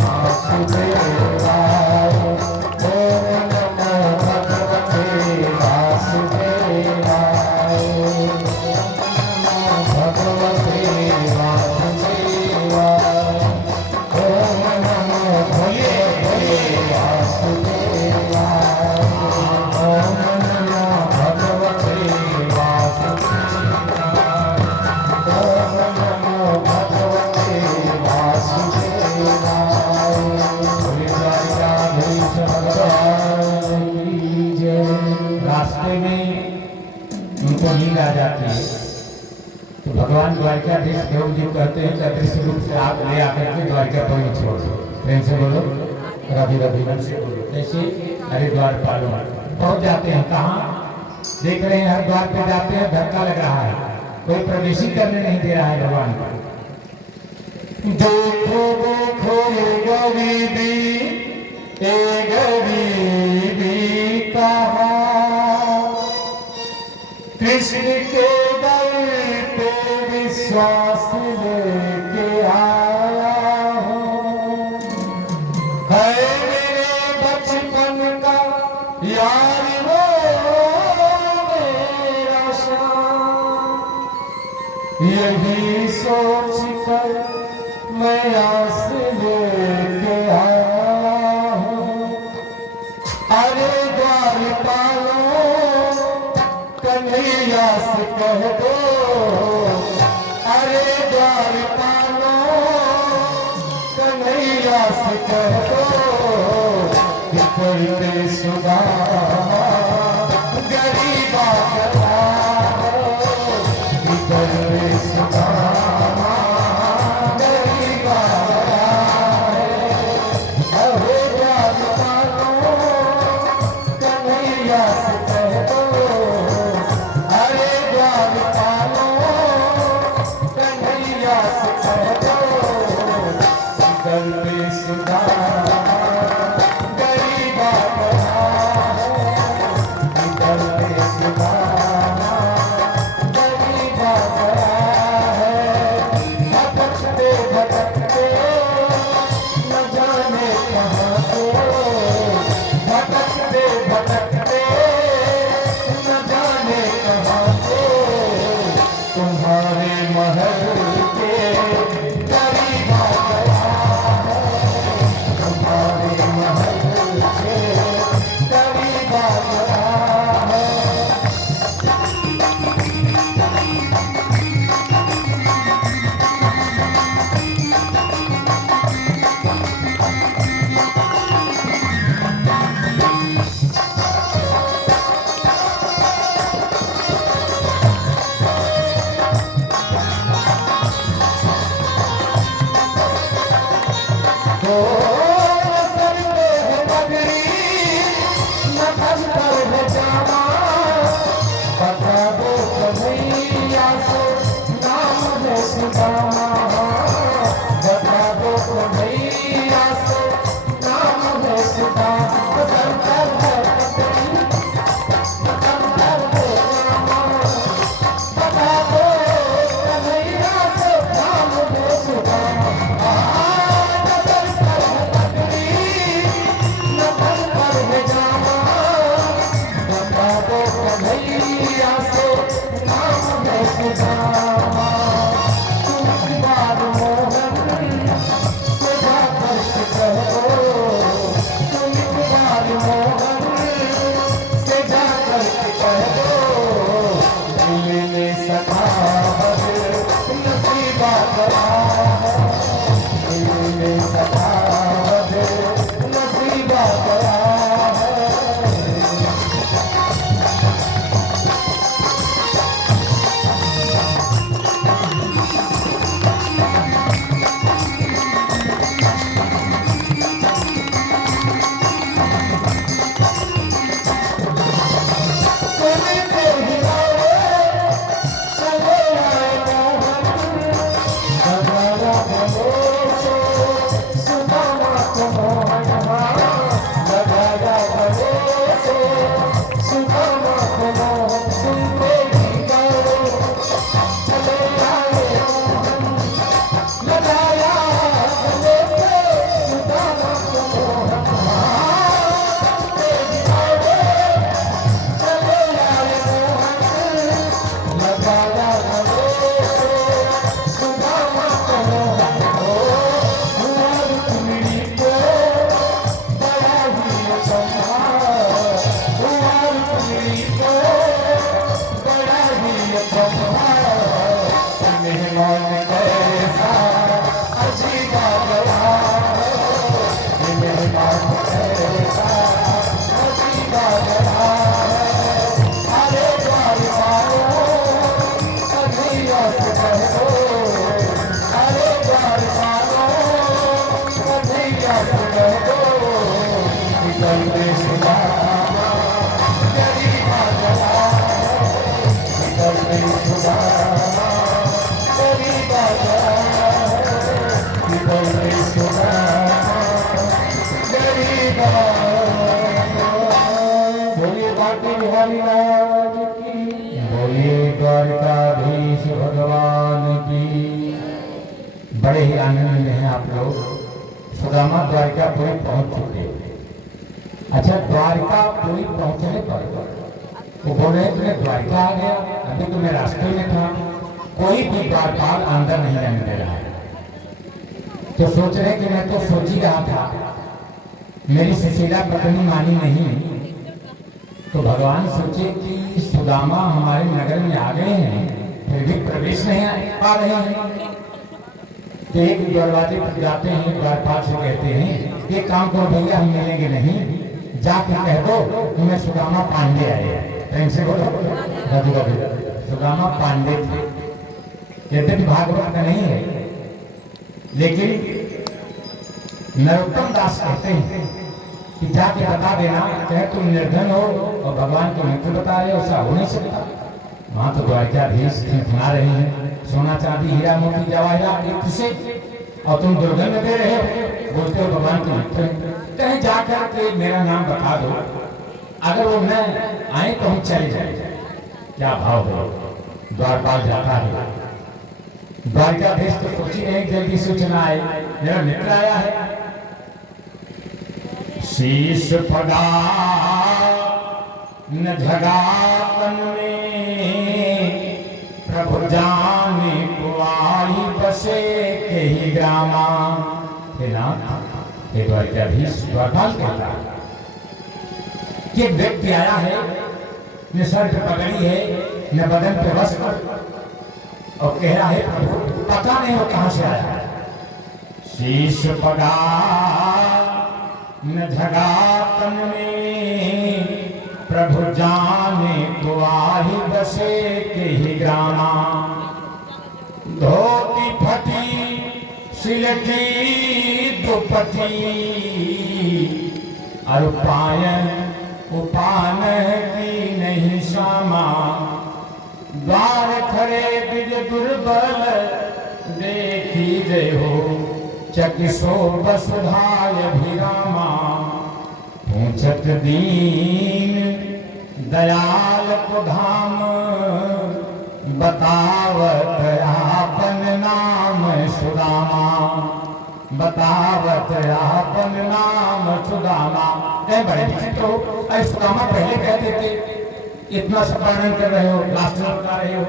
वासुदेवाय, ओम नमो भगवते वासुदेवाय, भगवते वासुदेवाय, ओम नमो भोले भोले वासुदेवाय, ओम नमो भगवते वासुदेवाय, ओम नमो भगवते वासुदेवाय। द्वारिकाधीश भगवान की जय। रास्ते में उनको नींद आ जाती है, तो भगवान द्वारिकाधीश देव जी कहते हैं कि अदृश्य रूप से आप ले आकर के द्वारिकापुर में छोड़ दो। प्रेम से बोलो रवि रवि से बोलो, कैसे हरिद्वार पालो पहुंच जाते हैं। कहाँ देख रहे हैं, हर द्वार पे जाते हैं, धक्का लग रहा है, कोई प्रवेश ही करने नहीं दे रहा है भगवान पर। देखो देखो ये गरीबी कहा कृष्ण के दर पे विश्वास लेके आया हूँ। है मेरे बचपन का यार वो मेरा शान, यही सोच कर मैं आस लेके आया हूँ। अरे द्वारपालो कन्हैया से कह दो, अरे द्वारपालो कन्हैया से कह दो कि करते सुदामा गरीबा कथा हो, कि करते सुदामा गरीबा अरे द्वारपालो कन्हैया से कह दो, अरे द्वारपालो कन्हैया से कह दो कि करते सुदामा गरीबा अभी तो मैं रास्ते में था, कोई भी द्वारपाल अंदर नहीं आने दे रहा है। तो सोच रहे कि मैं तो सोच ही रहा था मेरी सुशीला पत्नी मानी नहीं, तो भगवान सोचे कि सुदामा हमारे नगर में आ गए हैं, फिर भी प्रवेश नहीं पा रहे हैं। तो एक दरवाजे पर जाते हैं, द्वारपाल से कहते हैं कि काम करो भैया, हम मिलेंगे नहीं, जाके कह दो कि मैं सुदामा पांडे आए। प्रेम से बोलो रघु रघु। सुदामा पांडे थे, यद्यपि भागवत का नहीं है, लेकिन नरोत्तम दास कहते हैं कि जाके बता देना, चाहे तुम निर्धन हो और भगवान को मित्र बता रहे हो, ऐसा हो नहीं सकता। वहां तो द्वारकाधीश खिलखिला रहे हैं, सोना चांदी हीरा मोती जवाहरात से, और तुम दुर्गंध दे रहे हो, बोलते हो भगवान के मित्र हैं। कहीं जाकर के मेरा नाम बता दो, अगर वो न आए तो हम चले जाए। क्या भाव है। द्वारपाल जाता है, द्वारकाधीश तो सोची नहीं जल्दी सूचना आए, मेरा मित्र आया है। शीश पड़ा न झगापन में, प्रभु जाने को आई बसे के ही ग्रामा। हे द्वारकाधीश, द्वारपाल कहता है कि एक व्यक्ति आया है, न सर पे पगड़ी है, न बदन पे वस्त्र, और कह रहा है प्रभु पता नहीं वो कहां से आया। शीश पड़ा न झगापन में, प्रभु जाने को आही बसे के ही ग्रामा। धोती फटी सिलटी दुपटी, और पायन उपान की नहीं सामा। द्वार खरे बिज दुर्बल देखी दे हो, चकिसो वसुधाय भिरामा। पूछत दीन दयाल को धाम, बतावत आपन नाम सुदामा। बतावत आपन नाम सुदामा। बड़े विचित्र हो, अरे सुदामा पहले कहते थे, इतना सब वर्णन कर रहे हो, लास्ट में बता रहे हो।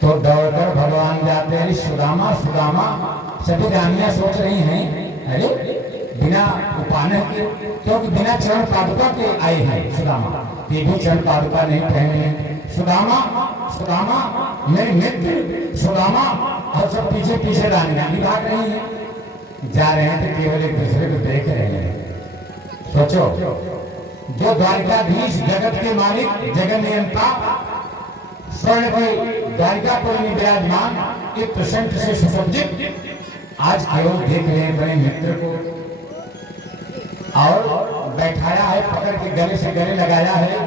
तो दौड़कर भगवान जाते हैं, सुदामा सुदामा। सभी रानियां सोच रही हैं, अरे बिना उपाने के, क्योंकि बिना चरण पादुका के आए हैं सुदामा, ये भी चरण पादुका नहीं पहने हैं। सुदामा सुदामा मेरे मित्र सुदामा, और सब पीछे पीछे रानियां भी भाग रही हैं। जा रहे हैं तो केवल एक दूसरे को देख रहे हैं। सोचो, जो द्वारकाधीश जगत के मालिक जगत नियंता स्वर्ण भाई द्वारकापुर में विराजमान, एक प्रसन्न से सुसज्जित, आज केवल देख रहे हैं बड़े मित्र को, और बैठाया है, पकड़ के गले से गले लगाया है,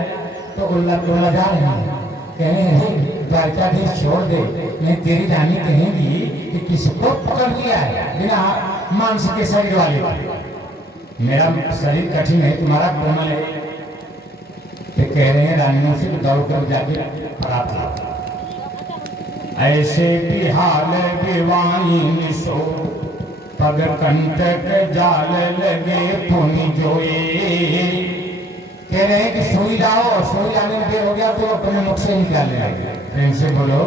तो उल्ला जा रहे हैं। कहें द्वारकाधीश छोड़ दे, नहीं तेरी रानी कहेंगी कि किसको पकड़ लिया है बिना मांस के शरीर वाले। मेरा शरीर कठिन है, तुम्हारा कोमल है। तो कह रहे हैं रानियों से दौड़ कर जाके पड़ा था। ऐसे बिहाल बिवाइन सो, पग कंटक जाल लगे पुनि जोए। कह रहे हैं कि सोई जाओ, और सोई जाने में देर हो गया तो अपने मुख से निकालने लगे। प्रेम से बोलो,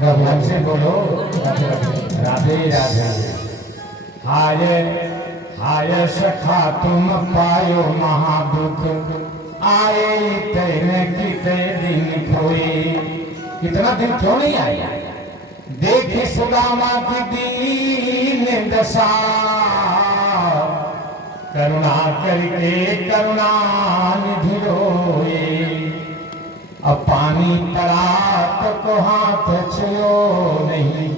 भगवान से बोलो, राधे राधे। हाय हाय सखा तुम पायो महादुख, आए तेने किते दिन खोए। कितना दिन क्यों नहीं आया। देखे सुदामा की दीन दशा, करुणा करके करुणा निधि रोए। अब पानी पड़ा तो को हाथ छुओ नहीं,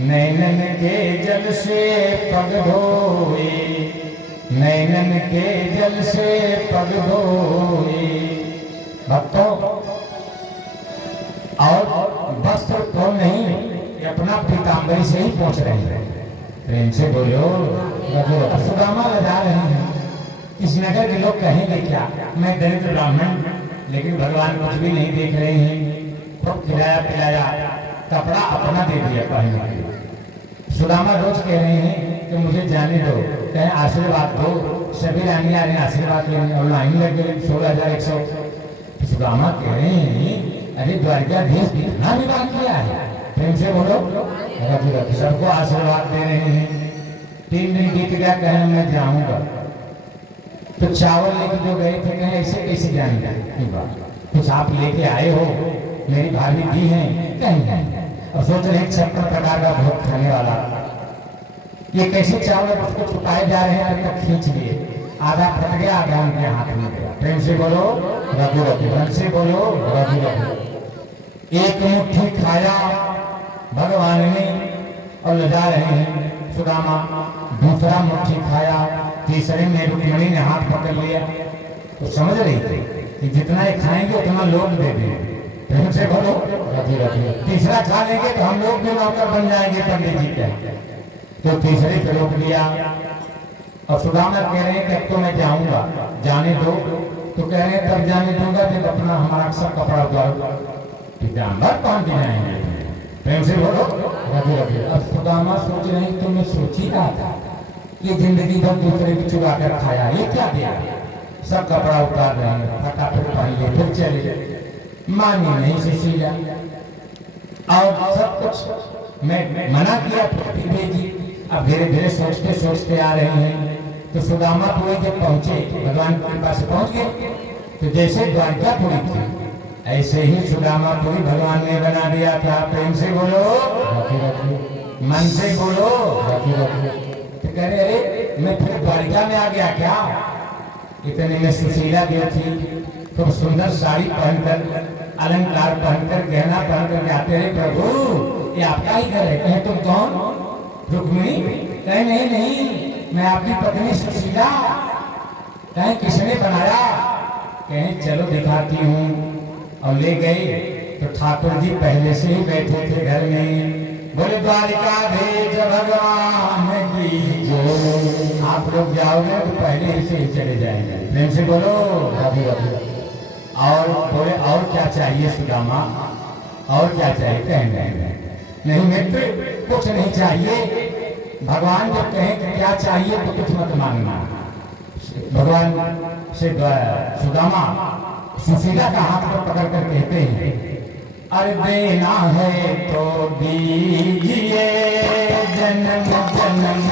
नैनन के जल से पग धोए। नैनन के जल से पग धोए। भक्तों, और वस्त्र तो नहीं, अपना पीताम्बरी से ही पहुंच रहे हैं। प्रेम से बोलो, सुदामा लगा रहे हैं। इस नगर के लोग कहेंगे क्या, मैं दरिद्र ब्राह्मण, लेकिन भगवान कुछ भी नहीं देख रहे हैं। खूब खिलाया पिलाया, कपड़ा अपना दे दिया पहनने के लिए। सुदामा रोज कह रहे हैं कि मुझे जाने दो, कहें आशीर्वाद दो। सभी रानियां आ रही हैं आशीर्वाद लेने, और लाइन लग गई 16,100। सुदामा कह रहे हैं अरे द्वारिकाधीश कितना विवाह किया है, प्रेम से बोलो। सबको आशीर्वाद दे रहे हैं। 3 दिन बीत गया, कहे मैं जाऊंगा। तो चावल लेके जो गए थे, कहे ऐसे कैसे जाएंगे, कुछ आप लेके आए हो, मेरी भाभी दी है, कहीं और सोच रहे 56 प्रकार का भोग खाने वाला, ये कैसे चावल उसको छुपाए जा रहे हैं, तब तक खींच लिए, आधा फट गया, आधा उनके हाथ में गया। प्रेम से बोलो रघुरथ, मन से बोलो रघुरथ। एक मुट्ठी खाया भगवान ने और ले जा रहे हैं सुदामा, दूसरा मुट्ठी खाया, तीसरे में रुक्मिणी ने हाथ पकड़ लिया। तो समझ रही थी कि जितना ये खाएंगे उतना लोग दे देंगे। प्रेम से बोलो रघुरथ। तीसरा खा लेंगे तो हम लोग भी नौकर बन जाएंगे पंडित जी के। तो तीसरे पे रोक लिया और सुदामा कह रहे हैं कि अब तो मैं जाऊंगा, जाने दो। तो कह रहे हैं तब जाने दूंगा जब अपना हमारा सब कपड़ा उतारो, पीताम्बर पहन के जाएंगे। प्रेम से बोलो रघुरथ। अब सुदामा सोच रहे हैं, तो मैं सोच ही रहा था कि जिंदगी भर दूसरे की चुरा कर खाया, ये क्या दिया, सब कपड़ा उतार रहे हैं, फटाफट पहन ले फिर चले। मानी नहीं सुशीला और सब कुछ मैं मना किया, फिर भेजी। अब धीरे धीरे सोचते सोचते आ रहे हैं। तो सुदामापुरी जब पहुंचे, भगवान के पास पहुंच गए, तो जैसे द्वारिकापुरी थी ऐसे ही सुदामापुरी भगवान ने बना दिया था। प्रेम से बोलो, मन से बोलो। तो कह रहे अरे मैं फिर द्वारिका में आ गया क्या, इतने में सुशीला गई थी, खूब सुंदर साड़ी पहनकर, अलंकार पहनकर, गहना पहनकर जाते रहे, प्रभु ये आपका ही घर है। कहे तुम कौन, रुक्मिणी? कहे नहीं नहीं, मैं आपकी पत्नी सुशीला। कहे किसने बनाया? कहे चलो दिखाती हूँ। और ले गए तो ठाकुर जी पहले से ही बैठे थे घर में। बोले द्वारिकाधीश भगवान की जय। आप लोग जाओगे तो पहले से ही चले जाएंगे। प्रेम से बोलो रघु रघु। और बोले और क्या चाहिए सुदामा, और क्या चाहिए? कहेंगे नहीं मित्र कुछ नहीं चाहिए। भगवान जब कहें कि क्या चाहिए तो कुछ मत मांगना। भगवान से सुदामा सुशीला का हाथ पर पकड़ कर कहते हैं अरे देना है तो दीजिए जन्म जन्म